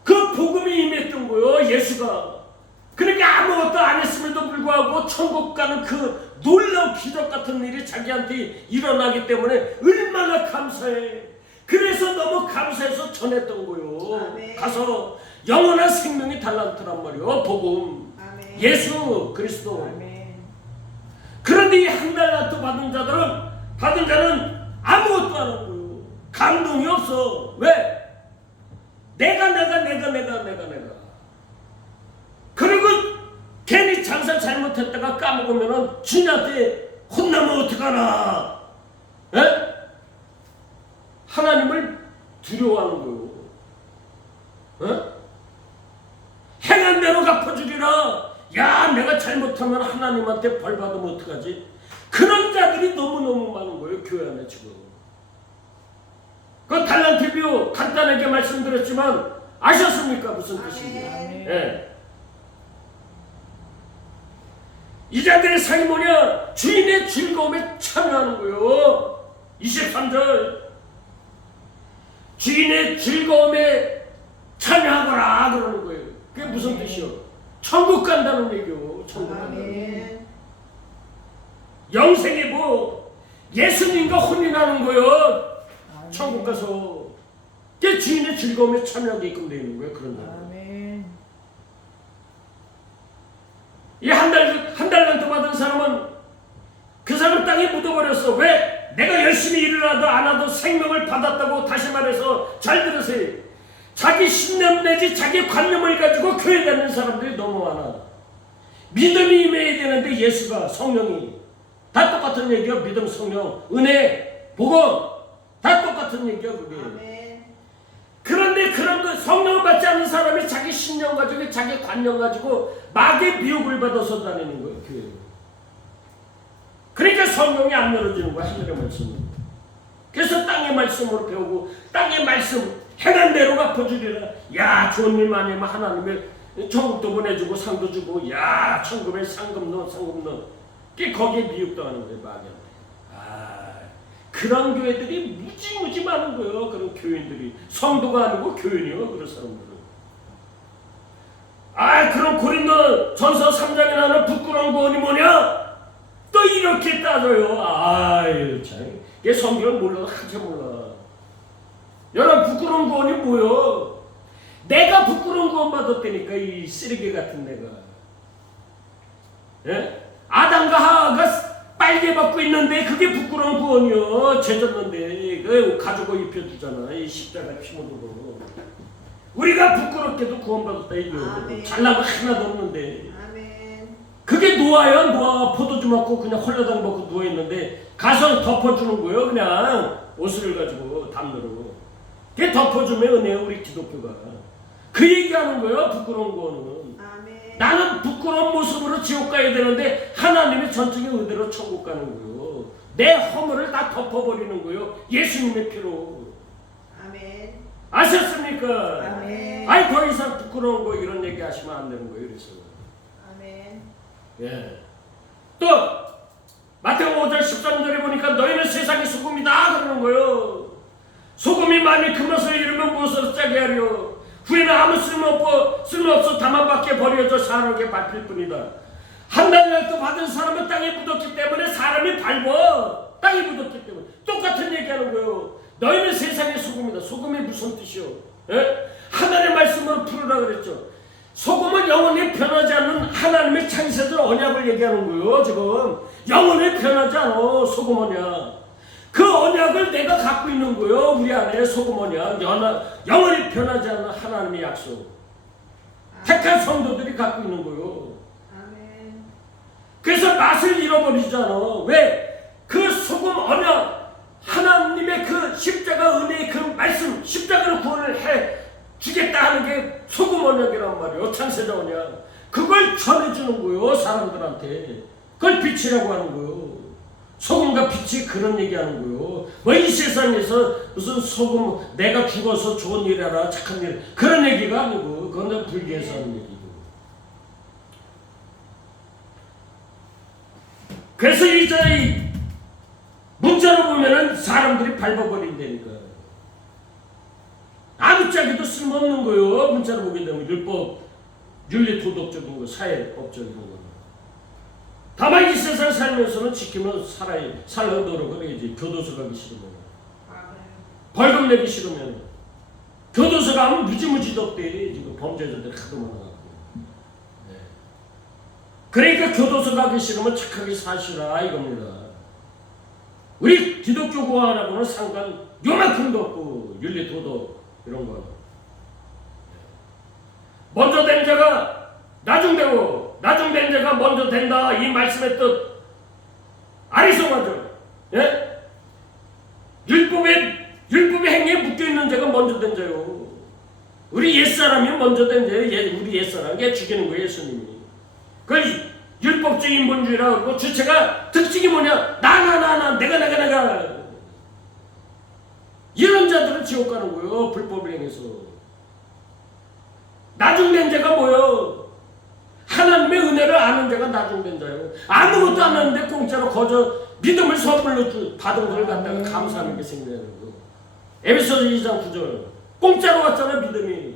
그 복음이 임했던 거요. 예수가. 그러니까 아무것도 안 했음에도 불구하고 천국 가는 그 놀라운 기적 같은 일이 자기한테 일어나기 때문에 얼마나 감사해. 그래서 너무 감사해서 전했던 거요. 아멘. 가서 영원한 생명이 달란트란 말이요. 복음. 아멘. 예수 그리스도. 아멘. 그런데 이 1달란트 받은 자는 아무것도 안 한 거예요. 감동이 없어. 왜? 내가. 그리고 괜히 장사 잘못했다가 까먹으면은 주님한테 혼나면 어떡하나. 에? 하나님을 두려워하는 거예요. 에? 행한 대로 갚아주리라. 야, 내가 잘못하면 하나님한테 벌 받으면 어떡하지? 그런 자들이 너무너무 많은 거예요. 교회 안에 지금. 그 달란트 비유 간단하게 말씀드렸지만 아셨습니까? 무슨 뜻인지. 아멘. 예. 이 자들의 상이 뭐냐? 주인의 즐거움에 참여하는 거예요. 23절. 주인의 즐거움에 참여하거라 그러는 거예요. 그게 무슨 뜻이요? 천국 간다는 얘기요. 천국 간다는 얘기. 아멘. 영생이 뭐 예수님과 혼인하는 거예요. 천국 가서. 그게 주인의 즐거움에 참여하게끔 되어 있는 거예요. 그런 날. 아멘. 이 한 달란트 받은 사람은 그 사람 땅에 묻어버렸어. 왜? 내가 열심히 일을 하도 안 하도 생명을 받았다고. 다시 말해서 잘 들으세요. 자기 신념 내지 자기 관념을 가지고 교회 다니는 사람들이 너무 많아. 믿음이 임해야 되는데 예수가, 성령이 다 똑같은 얘기야. 믿음, 성령, 은혜, 복음 다 똑같은 얘기야 그게. 아멘. 그런데 그런 거 성령을 받지 않는 사람이 자기 신념 가지고 자기 관념 가지고 마귀의 미혹을 받아서 다니는 거예요 교회. 그러니까 성령이 안 열어지는 거야 하늘의 말씀은. 그래서 땅의 말씀으로 배우고 땅의 말씀 행한 대로 갚아주리라. 야 좋은 일 많이 하면 하나님의 천국도 보내주고 상도 주고 야 천국에 상금 넣어 상금 넣어. 거기에 미혹당하는 거예요 마귀한테. 그런 교회들이 무지무지 많은 거예요. 그런 교인들이 성도가 아니고 교인이요 그런 사람들은. 그럼 고린도 전서 3장에 나오는 부끄러운 구원이 뭐냐? 또 이렇게 따져요. 아유 참 이게 성경을 몰라도 한참 몰라. 여러분 부끄러운 구원이 뭐요? 내가 부끄러운 구원 받았다니까 이 쓰레기 같은 내가. 예? 아담과 하와가 빨개 벗고 있는데 그게 부끄러운 구원이요. 죄졌는데 그 가지고 입혀주잖아. 이 십자가 피묻어도 우리가 부끄럽게도 구원받았다 이거요. 잘난 거 하나도 없는데. 아멘. 그게 노아야. 노아 포도주 먹고 그냥 홀라당 먹고 누워있는데 가서 덮어주는 거예요. 그냥 옷을 가지고 담요로. 그게 덮어주면 은혜요 우리 기독교가. 그 얘기하는 거예요. 부끄러운 거는. 나는 부끄러운 모습으로 지옥 가야 되는데 하나님의 전적인 의대로 천국 가는 거예요. 내 허물을 다 덮어버리는 거예요. 예수님의 피로. 아멘. 아셨습니까? 아멘. 더 이상 부끄러운 거 이런 얘기 하시면 안 되는 거예요. 그래서. 아멘. 예. 또 마태복음 5장 13절에 보니까 너희는 세상의 소금이다 그러는 거예요. 소금이 많이 그 맛을 잃으면 무엇으로 짜게 하려? 후에는 아무 쓸모없어 다만밖에 버려져 사람에게 밟힐 뿐이다. 한단날도 받은 사람은 땅에 묻었기 때문에 사람이 밟어. 땅에 묻었기 때문에. 똑같은 얘기하는 거예요. 너희는 세상의 소금이다. 소금이 무슨 뜻이요? 예? 하나님의 말씀으로 풀으라 그랬죠. 소금은 영원히 변하지 않는 하나님의 창세전 언약을 얘기하는 거예요. 지금 영원히 변하지 않아. 소금 언약. 그 언약을 내가 갖고 있는 거예요. 우리 안에 소금 언약. 영원히 변하지 않는 하나님의 약속. 택한 성도들이 갖고 있는 거예요. 아멘. 그래서 맛을 잃어버리잖아. 왜? 그 소금 언약, 하나님의 그 십자가 은혜의 그 말씀, 십자가로 구원을 해 주겠다 하는 게 소금 언약이란 말이에요. 창세자 언약. 그걸 전해주는 거예요. 사람들한테. 그걸 빛이라고 하는 거예요. 소금과 빛이 그런 얘기하는 거예요. 뭐 이 세상에서 무슨 소금 내가 죽어서 좋은 일 해라 착한 일 그런 얘기가 아니고 그건 불교에서 하는 얘기고. 그래서 이 문자로 보면은 사람들이 밟아버린다니까. 아무짝에도 쓸모없는 거예요. 문자로 보게 되면 율법, 윤리, 도덕적인 거, 사회법적인 거. 다만 이 세상 살면서는 지키면 살아 노력을 해야지. 교도소 가기 싫으면, 벌금 내기 싫으면, 교도소 가면 무지무지 덥대. 지금 범죄자들 하도 많아갖고. 네. 그러니까 교도소 가기 싫으면 착하게 사시라 이겁니다. 우리 기독교 구원하고는 상관 요만큼도 없고 윤리, 도덕 이런 거. 먼저 된 자가 나중되고 나중된 자가 먼저 된다. 이 말씀의 뜻 아리송하죠. 예? 율법의 행위에 묶여있는 자가 먼저 된 자요. 우리 옛사람이 먼저 된 자예요. 우리 옛사람. 걔 죽이는 거예요. 예수님이. 그걸 율법적인 본주의라고 하고 주체가 특징이 뭐냐? 나 내가 이런 자들은 지옥 가는 거예요. 불법을 행해서. 나중된 자가 뭐요? 하나님의 은혜를 아는 자가 나중된 자예요. 아무것도 안 하는데 공짜로 거저 믿음을 선물로 받은 걸 갖다가 감사하는 게 생기는 거예요. 에베소서 2장 9절 공짜로 왔잖아 믿음이.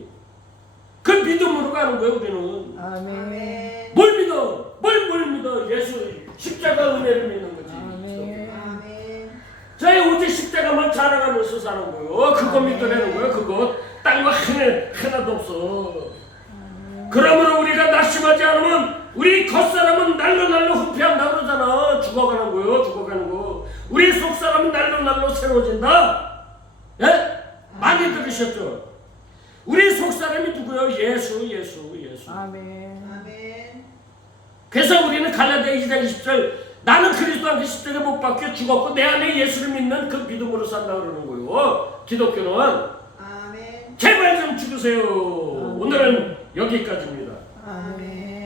그 믿음으로 가는 거예요 우리는. 아멘. 뭘 믿어? 뭘 믿어? 예수 십자가 은혜를 믿는 거지. 아멘. 저희 오직 십자가만 자랑하면서 사는 거예요. 그거 믿어내는 거예요. 그거 딴 거 하나도 없어. 그러므로 우리가 낙심하지 않으면 우리 겉사람은 날로 후패한다 새로워진다. 예? 많이 들으셨죠? 우리 속사람이 누구요? 예수. 아멘. 그래서 우리는 갈라디아 2장 20절 나는 그리스도 안에서 십자가에 못 박혀 죽었고 내 안에 예수를 믿는 그 믿음으로 산다 그러는 거예요. 기독교는 아멘. 제발 좀 죽으세요. 오늘은 여기까지입니다. 아멘.